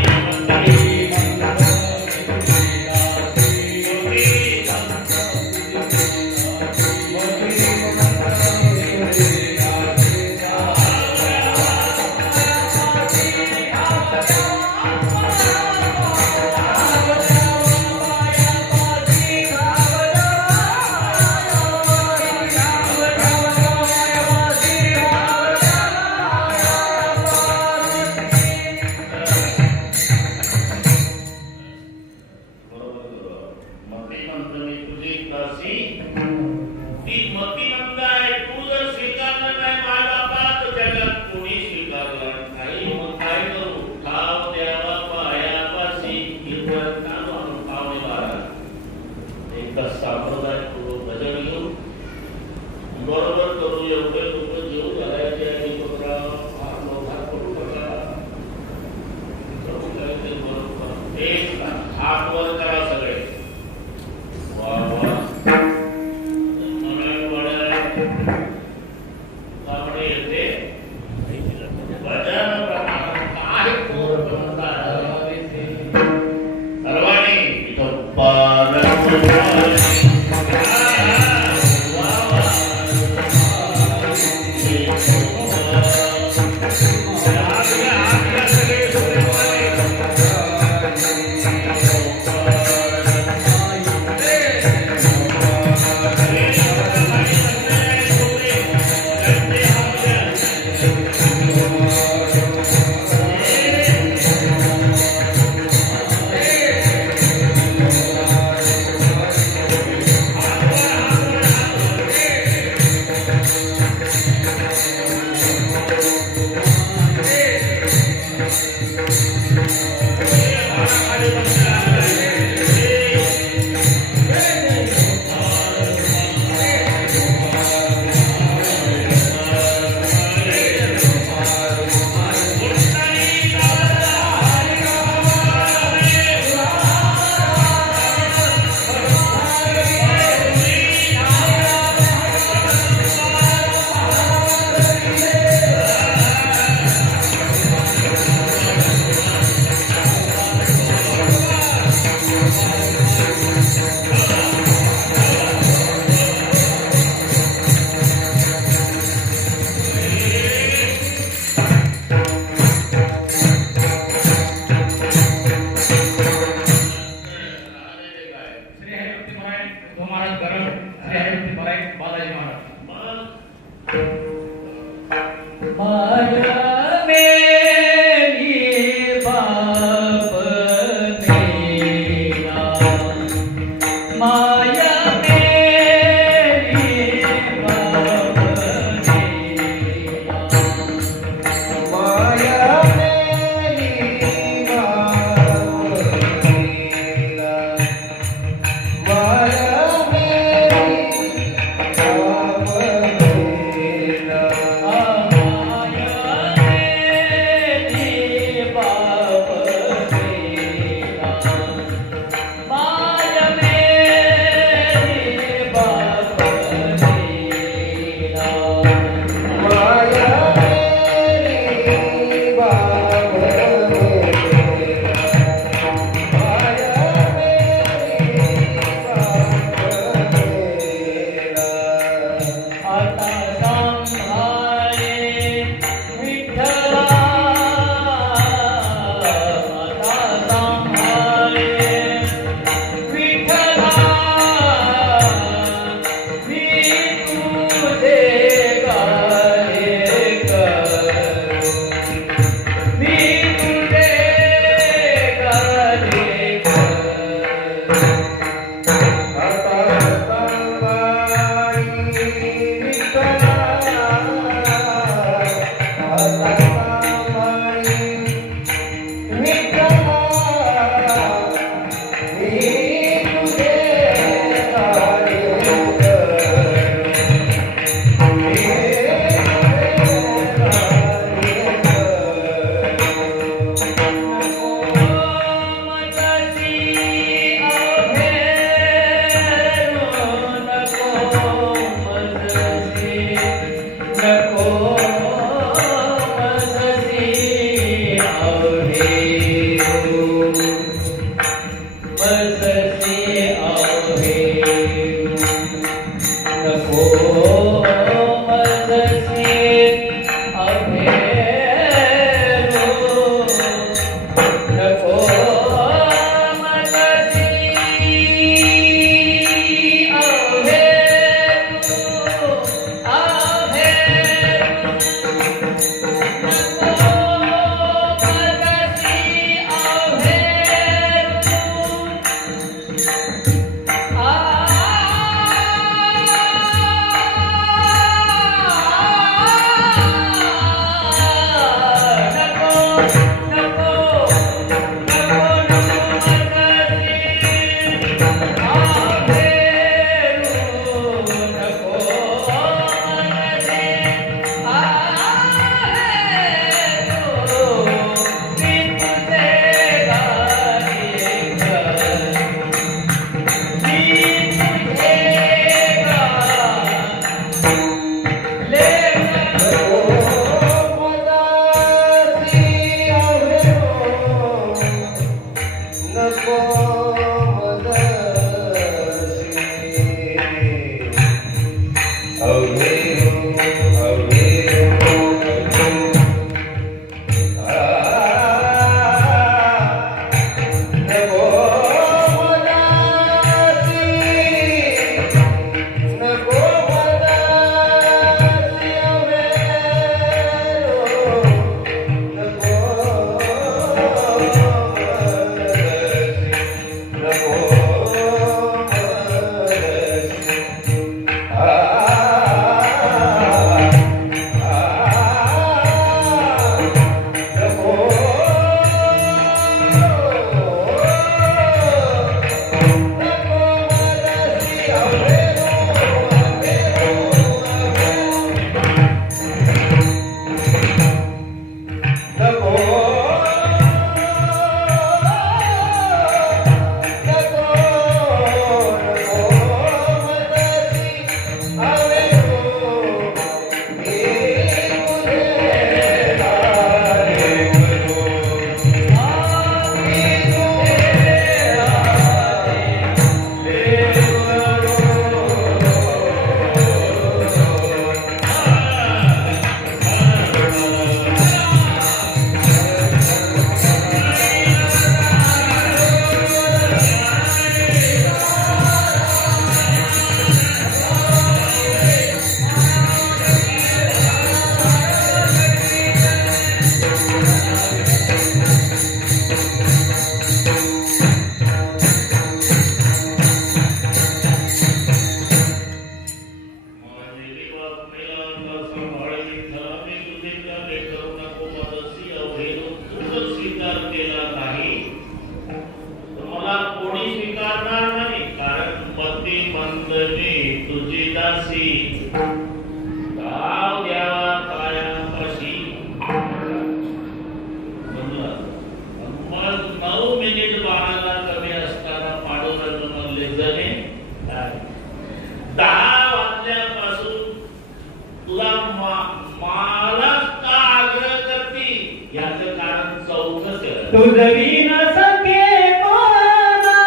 हात वर करा सगळे. वा वा. मराठवाड्यात त्यामुळे येते भजन प्रमाण काय कोण म्हणतात सर्वांनी इथं तुझवी न सके कोणा,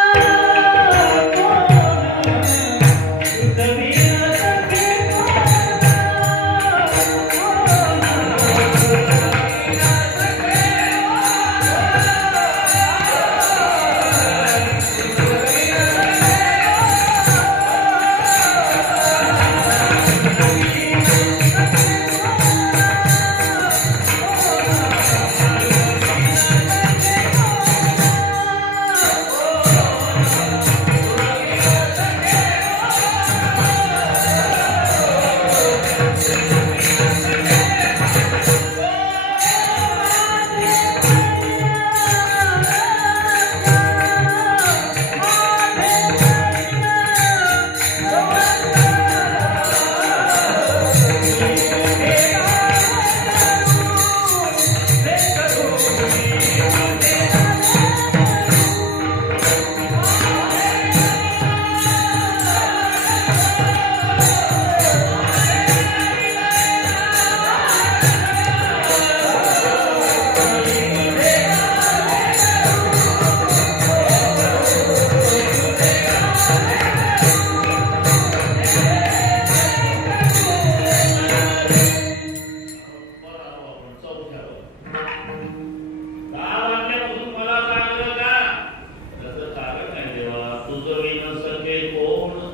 तुझवी न सके कोणा,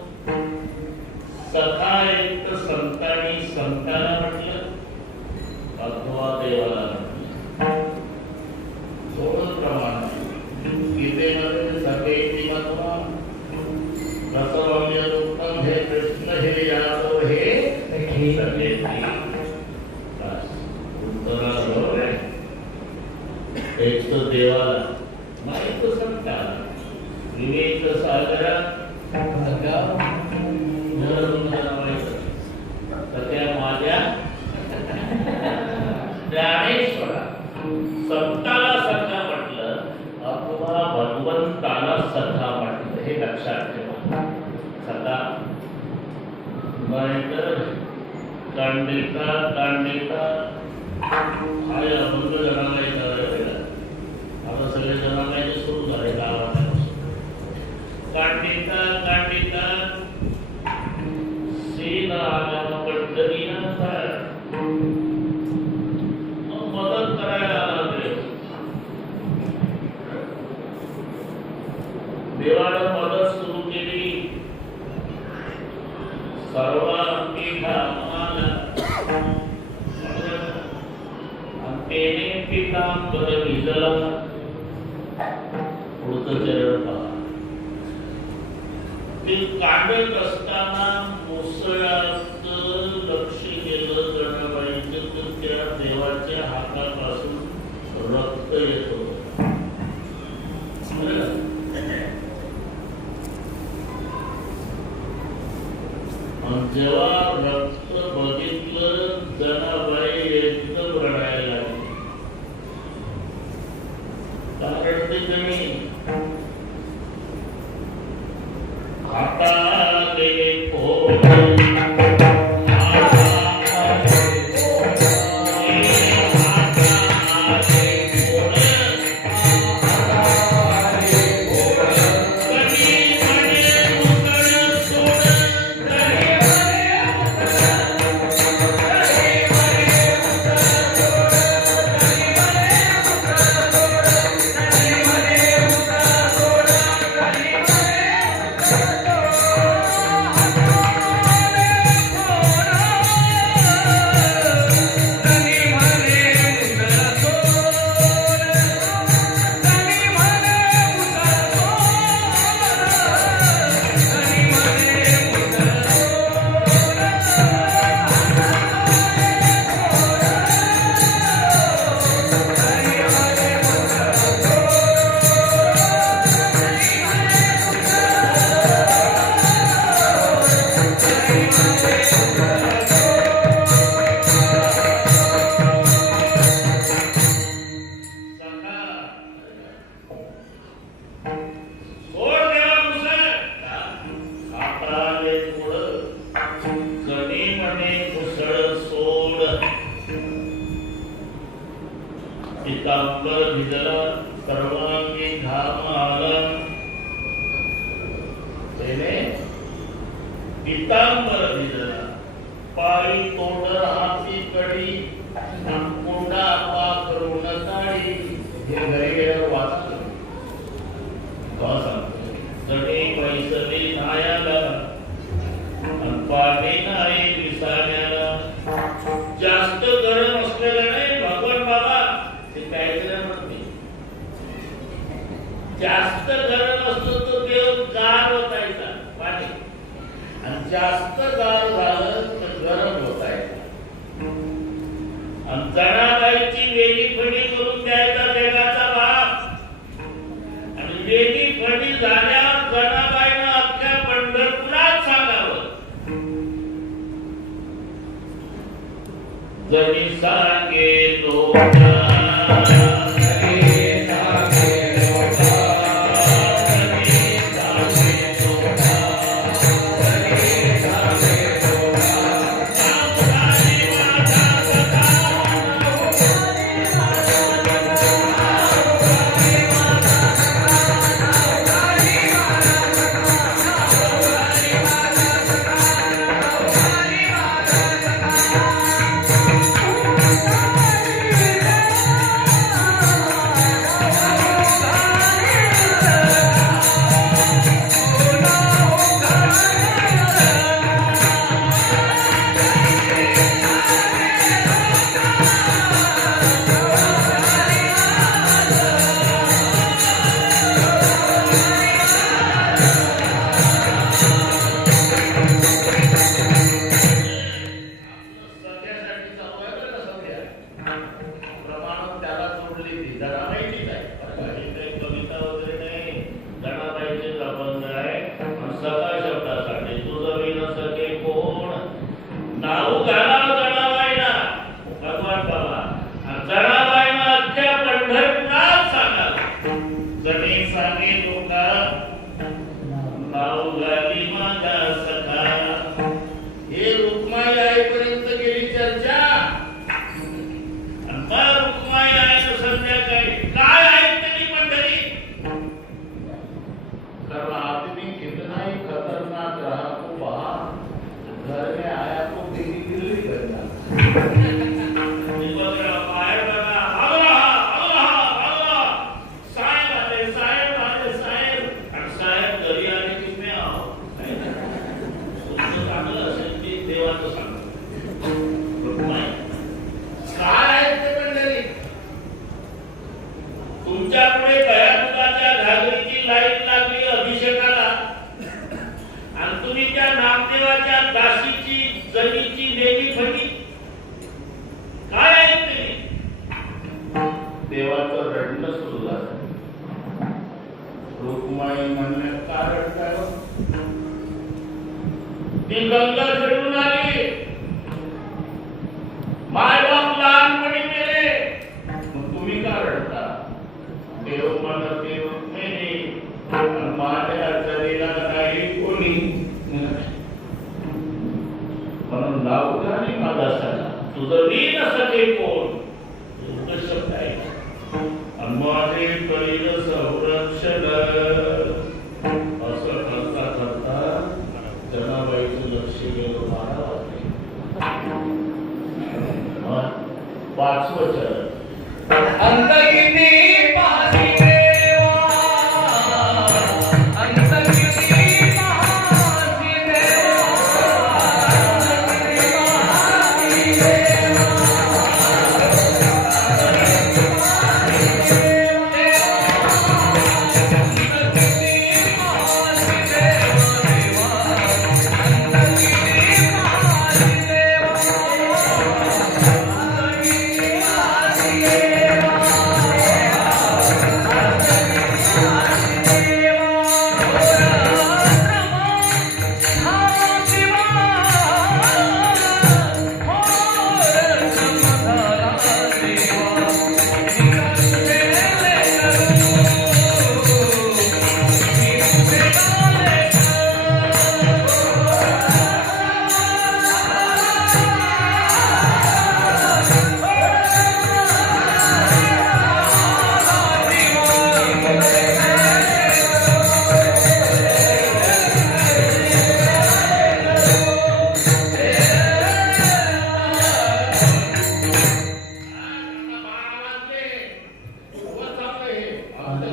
सखा एक तर संतांनी संतांना म्हटलं अथवा देवाला म्हटलं. थोडं प्रमाण आहे. गीतेमध्ये सखेची मत्वा रसवाम्यदुक्तम हे कृष्ण हे यादव हे सखेची. बस उत्तरा बरोबर आहे. एक तर देवाला माहित संतांना विवेक सागरा सध्या माझ्या ज्ञानेश्वरा संताला सखा म्हटलं अथवा भगवंताला सखा म्हटलं हे लक्षात ठेवा. सखा नाहीतर कांडिका कांडिका हा अभंग जनाला येणार. आता सगळे जनाला सुरू झाले गावापासून. कांडिका कांडिका सीना आला पटकरी मदत करायला आला देवानं मदत सुरू केली. सर्वांपीठा अंतेने पितांबर भिजला. पुढचं चरण पहा. ते काढत असताना मुसळात लक्ष केलं जनाबाईचं तर त्या देवाच्या हातापासून रक्त येत होतं. जेव्हा रक्त बघितलं जनाबाई एकदम रडायला लागली. कारण ते जणी हाताले तुझवी सर्वांगी घाम आला त्याने पितांबर भिजला पायी तोंड हाती कडी कोंडा करून साडी हे घरी गेल्यावर वाचलं जडे पैसले नायाला पाणी नाही विसाण्याला जास्त गरम असलेलं नाही भगवान बाबा ते प्यायला म्हणते जास्त गरम असतो तो देव गार होतायचा पाणी आणि जास्त गार झालं तर गरम होतायचा आणि जनाबाईची वेली फडी करून द्यायचा जगाचा बाप आणि वेली फडी झाल्यावर जनाबाईनं अख्ख्या पंढरपुरात सांगावं जरी सांगे लोका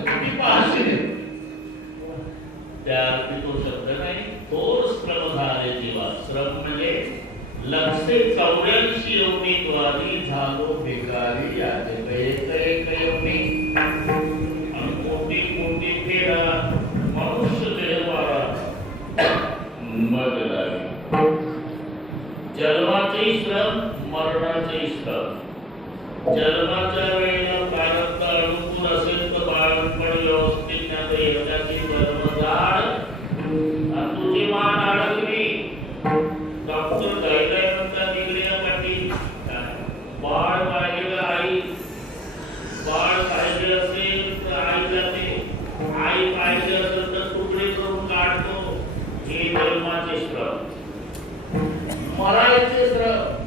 किती पाहशील त्या अर्थी तो शब्द नाही. थोर श्रम झाले जीवा. श्रम म्हणजे लक्षे 84 योनी द्वारी झालो भिकारी याचे एक योनी आणि कोटी कोटी फेरा मनुष्य देवारा मग लागे. जन्माचे श्रम, मरणाचे श्रम. जन्माच्या वेळेला प्रारब्ध अनुकूल असेल तर बाळपण व्यवस्थित नाही, एकदाची जन्मजाड आणि तुझी मान अडकली, डॉक्टर गाईडलाईनचा निगडीसाठी बाळ पाहिजे आई, बाळ पाहिजे असेल तर आई जाते, आई पाहिजे असेल तर तुकडे करून काढतो. हे जन्माचे श्रम. मरायचे श्रम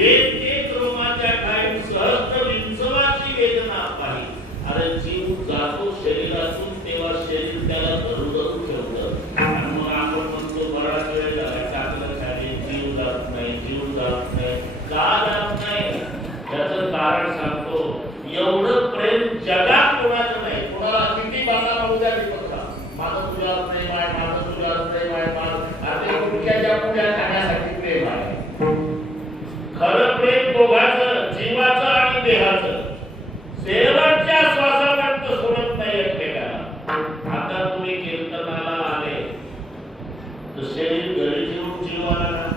एक रोमाच्या काही सहस्त्र विंचवाची वेदना पाहिजे. अरे जीव जातो शरीरातून तेव्हा शरीर त्याला धरून ठेवतं आणि मग आपण म्हणतो बराच वेळ झाला टाकलं खाली, जीव जात नाही, जीव जात नाही. का जात नाही याचं कारण सांगतो. एवढं प्रेम जगात कोणाचं नाही. कोणाला किती बाबा मागू द्या बघा, माझं तुझ्यावर प्रेम आहे, माझं तुझ्यावर प्रेम आहे, आता गुडघ्याच्या पुढ्या खाण्यासाठी प्रेम आहे. खरं प्रेम दोघांचं, जीवाचं आणि देहाचं. शेवटच्या श्वासापर्यंत सोडत नाही एकमेकाला. आता तुम्ही कीर्तनाला आले तर शरीर घरी ठेवून जीव आला का?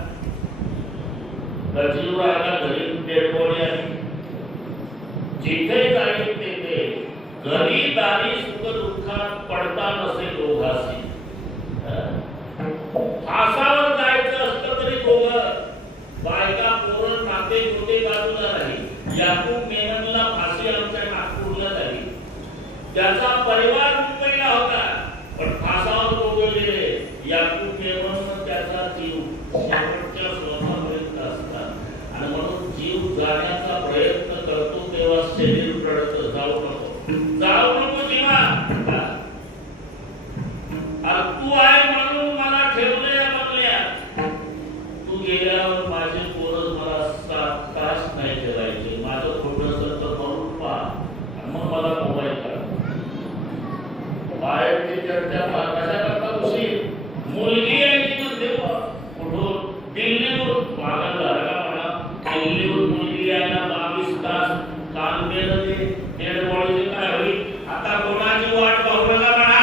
जीव राहिला घरी डेडबॉडी आली. जिथे जाईल तेथे घरी दारी सुख दुःखात पडता नसे दोघासी. फासावर जायचं असतं तरी दोघं, बायका पोरं नाते गोटे बाजूला राहील. याकूब मेननला फाशी आमच्या नागपूरला झाली. त्याचा परिवार मुंबईला होता पण फासावर दोघं गेले. याकूब मेनन त्याचा जीव शेवटच्या श्वासापर्यंत असतात आणि म्हणून जीव जाण्याचा प्रयत्न करतो तेव्हा शरीर रडतं, जाऊ नको, जाऊ नको जीवा. तू आहे म्हणून मला ठेवले या बंगल्यात. तू गेल्यावर माझे पोरं मला 7 तास नाही ठेवायचे. माझं खोटं तर करून पहा आणि मग मला मोबाईल करा. बाहेरची चर्चा कशा करता उशीर. मुलगी आहे की म्हणते कुठून दिल्लीहून मागं झाला का म्हणा. दिल्लीहून मुलगी यायला 22 तास काल गेलं ते डेडबॉडीचे काय होईल. आता कोणाची वाट पाहू नका म्हणा.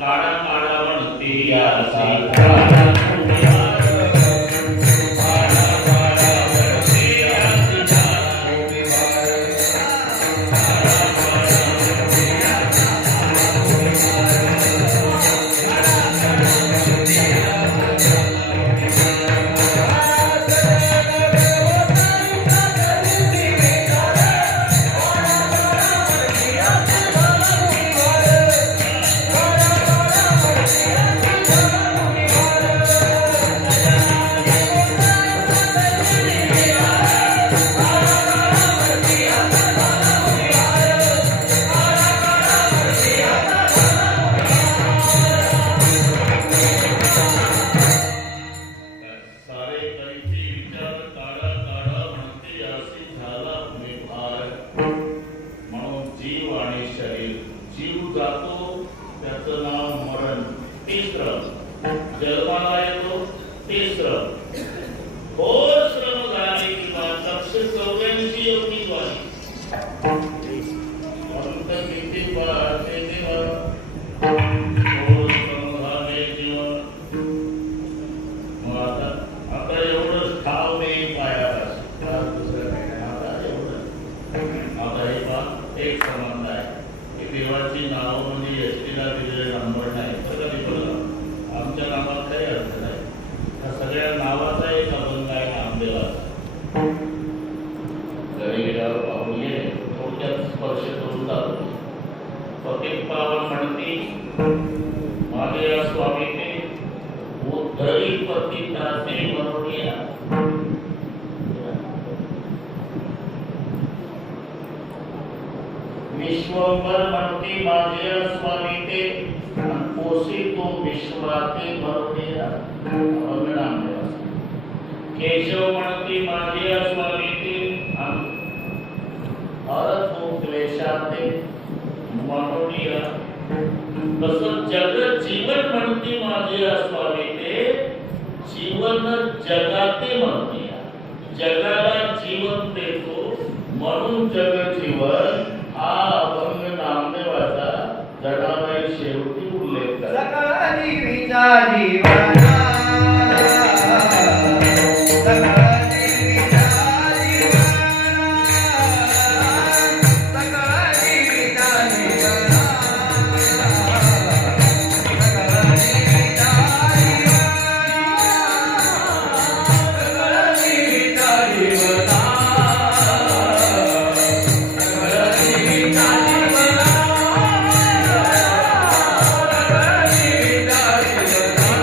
काढा काढा म्हणते या जन्माला येतो ते श्रम. थोर श्रम झाले किंवा 184 योनी द्वारी अंत किती पाहते देवा. थोर श्रम झाले जीवा. मग आता एवढंच ठाव नाही पायाला, दुसरं नाही. आता एवढं आता हे पहा एक संबंध आहे की देवाची नाव म्हणजे एसटीला दिलेले नंबर नाही. कधी बोलला आमच्या नावात काही अर्थ नाही. त्या सगळ्या नावाचा एक अभंग आहे नामदेवाचा. घरी गेल्यावर पाहून ये, थोडक्यात स्पर्श करून जातो. फकीर पावन म्हणती मागे या स्वामीने उद्धरी पतिताचे म्हणूया. विश्वंभर म्हणती माझे स्वामी ते पोसी तो विश्वाते भरवलेला. केशव म्हणती माझे स्वामी ते हर तो क्लेशाते म्हणूया तसं जग जीवन म्हणते माझे या स्वामी ते जीवन जगाते म्हणते जगाला जीवन देतो म्हणून जग जीवन हा अभंग नामदेवाचा जनाबाई शेवटी उल्लेख करा सकळ जीवीचा जीवना सकळ जीवीचा जीवना सकळ जीवीचा जीवना सकळ जीवीचा जीवना सकळ जीवीचा जीवना सकळ जीवीचा जीवना सकळ जीवीचा जीवना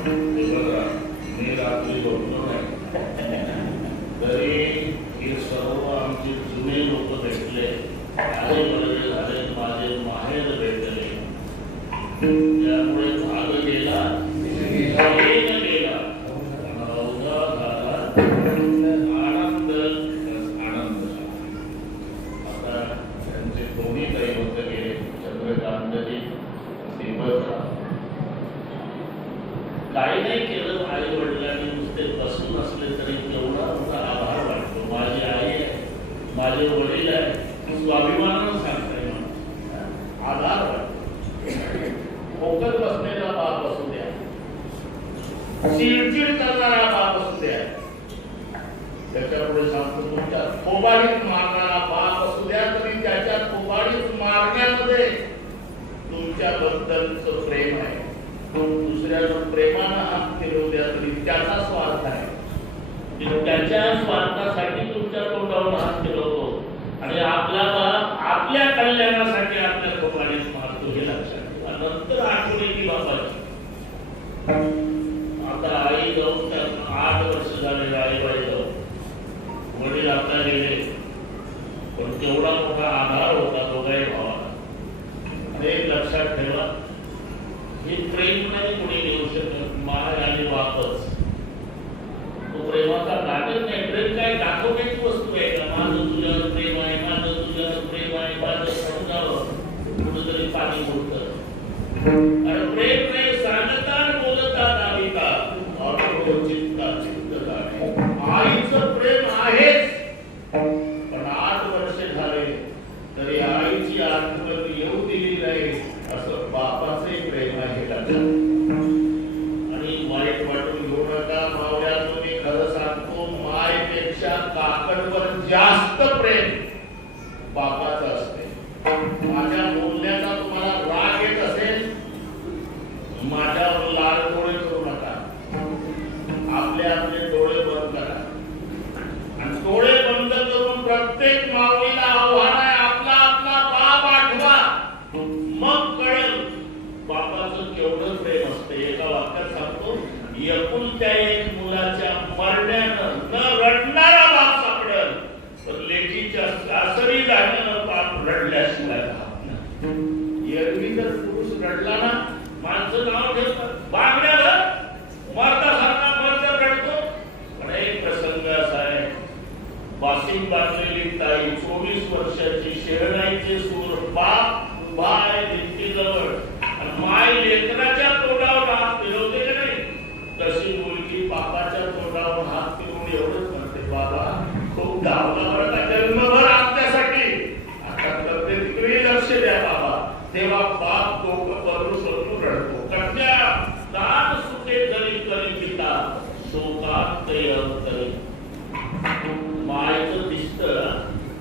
हे बघा, मी रात्री झोपलो नाही तरी हे सर्व आमचे जुने लोक भेटले, काही वर्ष झाले माझे माहेर भेटले, त्यामुळे भाग गेला गेला नवरा झाला आनंद आनंद. आता त्यांचे दोन्ही दैवत गेले, चंद्रकांतजी देवता. काही नाही केलं आई वडिलांनी, नुसते बसून असले तरी तेवढा मोठा आभार वाटतो. माझी आई आहे, माझे वडील आहे, स्वाभिमानानं सांगताय म्हणून आधार वाटतो. फोकस बसलेला बाप असू द्या, चिडचिड करणारा बाप असू द्या, त्याच्यापुढे सांगतो तुमच्या कोबाडीत मारणारा बाप असू द्या, तरी त्याच्या कोबाडीत मारण्यामध्ये तुमच्याबद्दलचं प्रेम आहे. दुसऱ्यानं प्रेमानं हात फिरवू द्या तरी त्याचा स्वार्थ आहे. त्याच्या स्वार्थासाठी तुमच्या तोंडावर हात फिरवतो आणि आपला बाप आपल्या कल्याणासाठी आपल्या कोबाडीत मारतो, हे लक्षात ठेवा. नंतर आठवण येते बापाची. आता आई जाऊन 8 वर्ष झाले, आईबाई जाऊन, वडील आता गेले, पण तेवढा मोठा आधार होता दोघाही भावाला. एक लक्षात ठेवा, हे प्रेम नाही कोणी देऊ शकत, माय आणि बापच. तो प्रेमाचा नाटक नाही. प्रेम काय दाखवण्याची वस्तू आहे का? माझं तुझ्यावर प्रेम आहे, माझं तुझ्यावर प्रेम आहे, माझं समजावं कुठेतरी पाणी बोलतं. अरे प्रेम नाही, सांगता बोलता नाविका चित्ता चित्तता. आईचं प्रेम आहेच, पण 8 वर्ष झाले तरी आईची आठवण येऊ दिली नाही, असं बापाचे प्रेम आहे लक्षात. आणि वाईट वाटून घेऊ नका मावल्या, तुम्ही खरं सांगतो, मायपेक्षा काकडवर जास्त प्रेम बापाचं असते. माझ्या बोलण्याचा तुम्हाला राग येत असेल, माझ्यावर लाल डोळे करू नका. आपले डोळे बंद करा आणि डोळे बंद करून प्रत्येक माऊलीला आव्हान आहे, आपला आपला बाप आठवा. मग कळेल बापाचं केवढं प्रेम असते. एका वाक्यात सांगतो, एकुलत्या एक मुलाच्या मरण्यानं न रडणारा बाप सापडेल, तर लेकीच्या सासरी जाण्यानं बाप रडल्याशिवाय राहत नाही. एरवी जर पुरुष रडला ना, माणसं नाव ठेवतात, बांगड्यावर मरतासारखा मर्द रडतो. पण एक प्रसंग असा आहे, वाशिंग बांधलेली ताई, 24 वर्षाची, शेरणाईचे सूर, बाप उभा आहे भिंतीजवळ आणि माय लेकराच्या तोंडावर हात फिरवते की नाही, तशी मुलगी बापाच्या तोंडावर हात फिरवून एवढंच म्हणते, बाबा खूप धावला बरं का, जन्मभर आपल्यासाठी, आता तब्येतीकडे लक्ष द्या बाबा. तेव्हा बाप डोकं बदलू बदलू रडतो. कट्या दान सुटे जरी करी पिता, शोकांत अंतरी. मायचं दिसतं,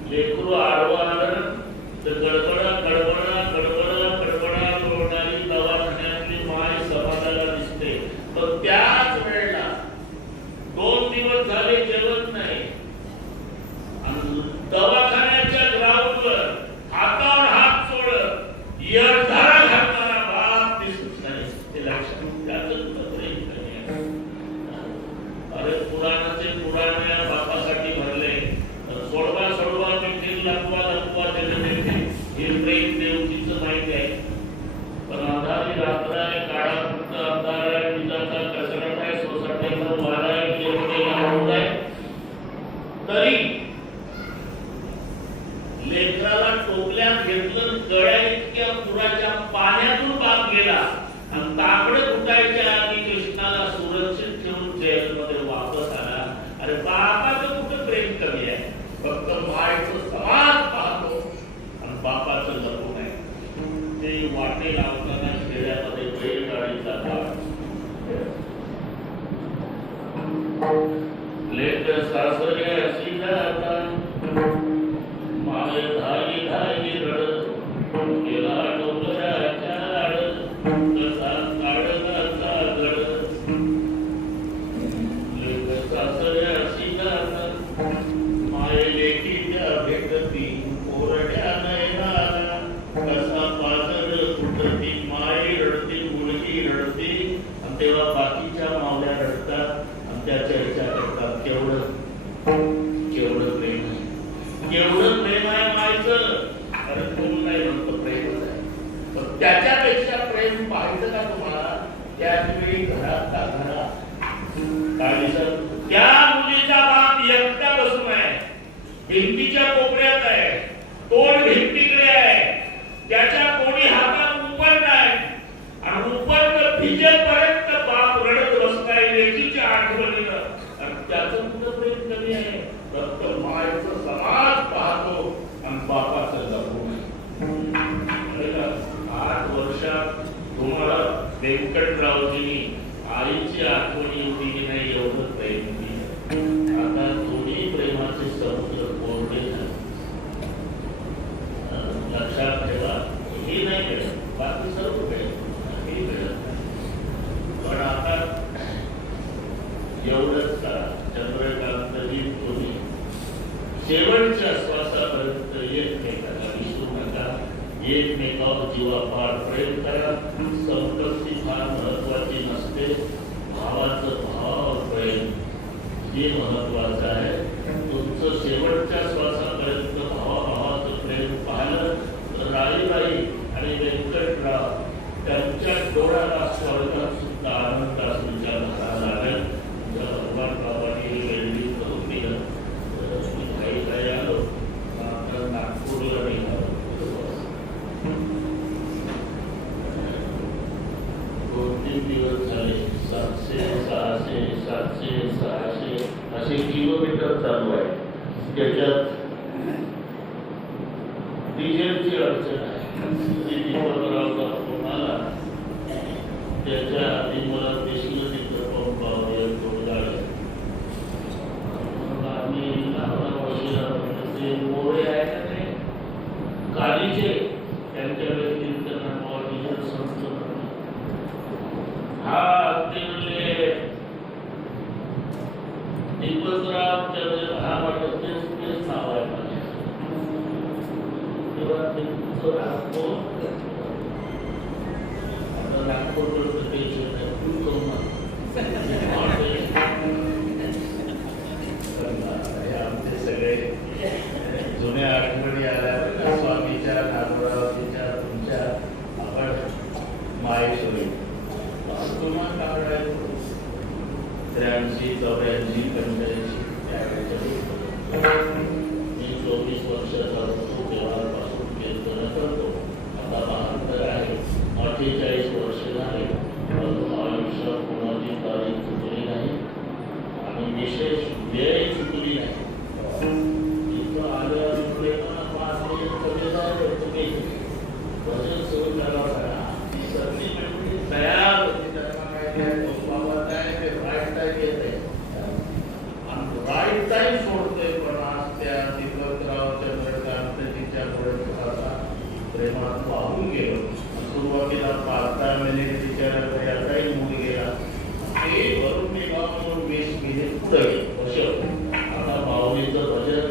लेकरू आडवा आलं तर गडबडा गडबडा गडबडा गडबडा करोनारी दवाखान्यातली माय समाजाला दिसते. पण त्याच वेळेला 2 दिवस झाले जेवत नाही आणि दवाखान्याच्या ग्राउंडवर हातावर हात सोडत यरधारा घालणारा बाप दिसत नाही. ते लक्षात त्याचं प्रेम नाही. अरे पुराणाचे पुराण बापासाठी भरले, सोडवा सोडवा मिळतील, लपवा लपवा दिले, हे प्रेम देवकीचं माहिती आहे. पण अंधारी रात्र आहे, काळा फक्त अंधार आहे, विजाचा कसरत आहे, सोसायटीचा वारा आहे, केवढेला आहे, तरी लेकराला टोपल्यात घेतलं, गळ्या इतक्या पुराच्या पाण्यातून बाप गेला आणि तांबडं फुटायच्या आधी कृष्णाला सुरक्षित ठेवून जेलमध्ये वापस आला. अरे बापाचं कुठं प्रेम कमी आहे, फक्त मायचं समाज पाहतो आणि बापाचं लपू नाही. ते वाटे लावताना खेड्यामध्ये बैलगाडीचा भाग, लेक सासरे अशी जाता, मागे धाई धाई रडत, गेला डोंगराच्या आडत, कसा काढण्याचा गडत. लेक सासरे अशी जाता, माये लेकीच्या भेटती, कोरड्या नयनाला, कसा पाजर कुठती, माय रडती, मुलगी रडती. आणि तेव्हा बाकीच्या त्याच वेळी घरात टाकणारा काळीसर त्या मुलीचा बाप एकटा बसून आहे, भिंतीच्या कोपऱ्यात आहे, तोंड भिंतीकडे आहे, त्याच्या कोणी हातात उपन नाही आणि उपन भिजेपर्यंत बाप रडत बसलाय लेकीच्या आठवणीनं. आणि त्याचं कुठं प्रेम कमी आहे? फक्त मायचं समाज पाहतो आणि बापाचं लपून. 8 वर्षात तुम्हाला व्यंकटरावजींनी आईची आठवणी होती की नाही एवढं प्रेम केलं. आता दोन्ही प्रेमाचे समुद्र कोरडे झाले. लक्षात ठेवा, हे नाही मिळत, बाकी सर्व मिळेल, हे मिळत नाही. पण आता एवढंच करा, चंद्रकांतजी तुम्ही शेवटच्या श्वासापर्यंत एकमेकाला विसरू नका, एकमेकावर जीवापाड प्रेम करा. संपत्ती फार महत्वाची नसते, भावाचं भावावर प्रेम हे महत्वाचं आहे. तुमचं शेवटच्या श्वासापर्यंत भावाभावाचं प्रेम पाहिलं तर राईबाई आणि व्यंकटराव त्यांच्या डोळ्याला स्वर्गात सुद्धा आनंद असूनच्या नसा लागेल. भगवान बाबांनी वेल्डिंग करून दिलं तर मी काही काही आलो, आता नागपूरला निघालो. 2-3 दिवस झाले 700-600 असे किलोमीटर चालू आहे. त्याच्यात डिझेलची अडचण आहे. दीपकरावचा फोन आला, त्याच्या आधी मला दिसलं तिथं पंपावर एक गाडी. आम्ही ते मोरे आहे का नाही गाडीचे, त्यांच्या व्यतिरिक्त डिझेल संपलं. हा अगदी म्हणजे दीपकराव हा वाटत तेच नाव आहे माझ्या. तेव्हा नागपूर आता नागपूरकडचं टेन्शन आहे, खूप कमी आमचे सगळे जुन्या आठवणी आल्या स्वामीच्या, नागोरावजीच्या, तुमच्या. आपण माहेश्वरी तुम्हाला काय 83, 84, 85 त्यावेळेच्या मी 24 वर्षाचा होतो तेव्हापासून कीर्तन करतो. आता 72 आहे, 48 वर्ष झाले. आयुष्यात कोणाची तारीख चुकली नाही आणि विशेष वेळ चुकली नाही. इथं आल्यामुळे मला 5 मिनिट कमी झाले. तुम्ही भजन सुरू करावं लागला, सर्दी मिळून तयार होती. राईट टाइम सोडतोय, पण आज त्या दीपकराव चंद्रकांतजीच्या पुढे थोडासा प्रेमात वाहून गेलो. सुरुवातीला 5-10 मिनिट विचारायचा याचाही मूड गेला. ते वरून मी म्हणून 20 मिनिट पुढे गेलो. आता माऊलीचं भजन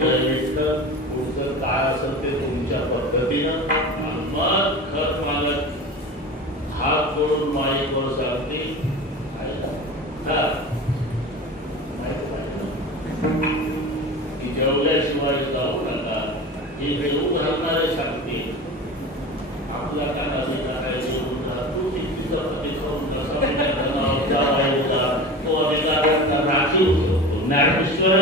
जय विठ्ठल पुढचं काय असेल ते तुमच्या पद्धतीनं. मग खत मालक हात जोडून माईकवर सांगते की जेवल्याशिवाय जाऊ नका. हे जेवून राहणारे सांगते आपल्या कानाने काय जेवून राहतो तिचा पती खाऊन कसा तो अधिकार राखीव होतो. ज्ञानेश्वर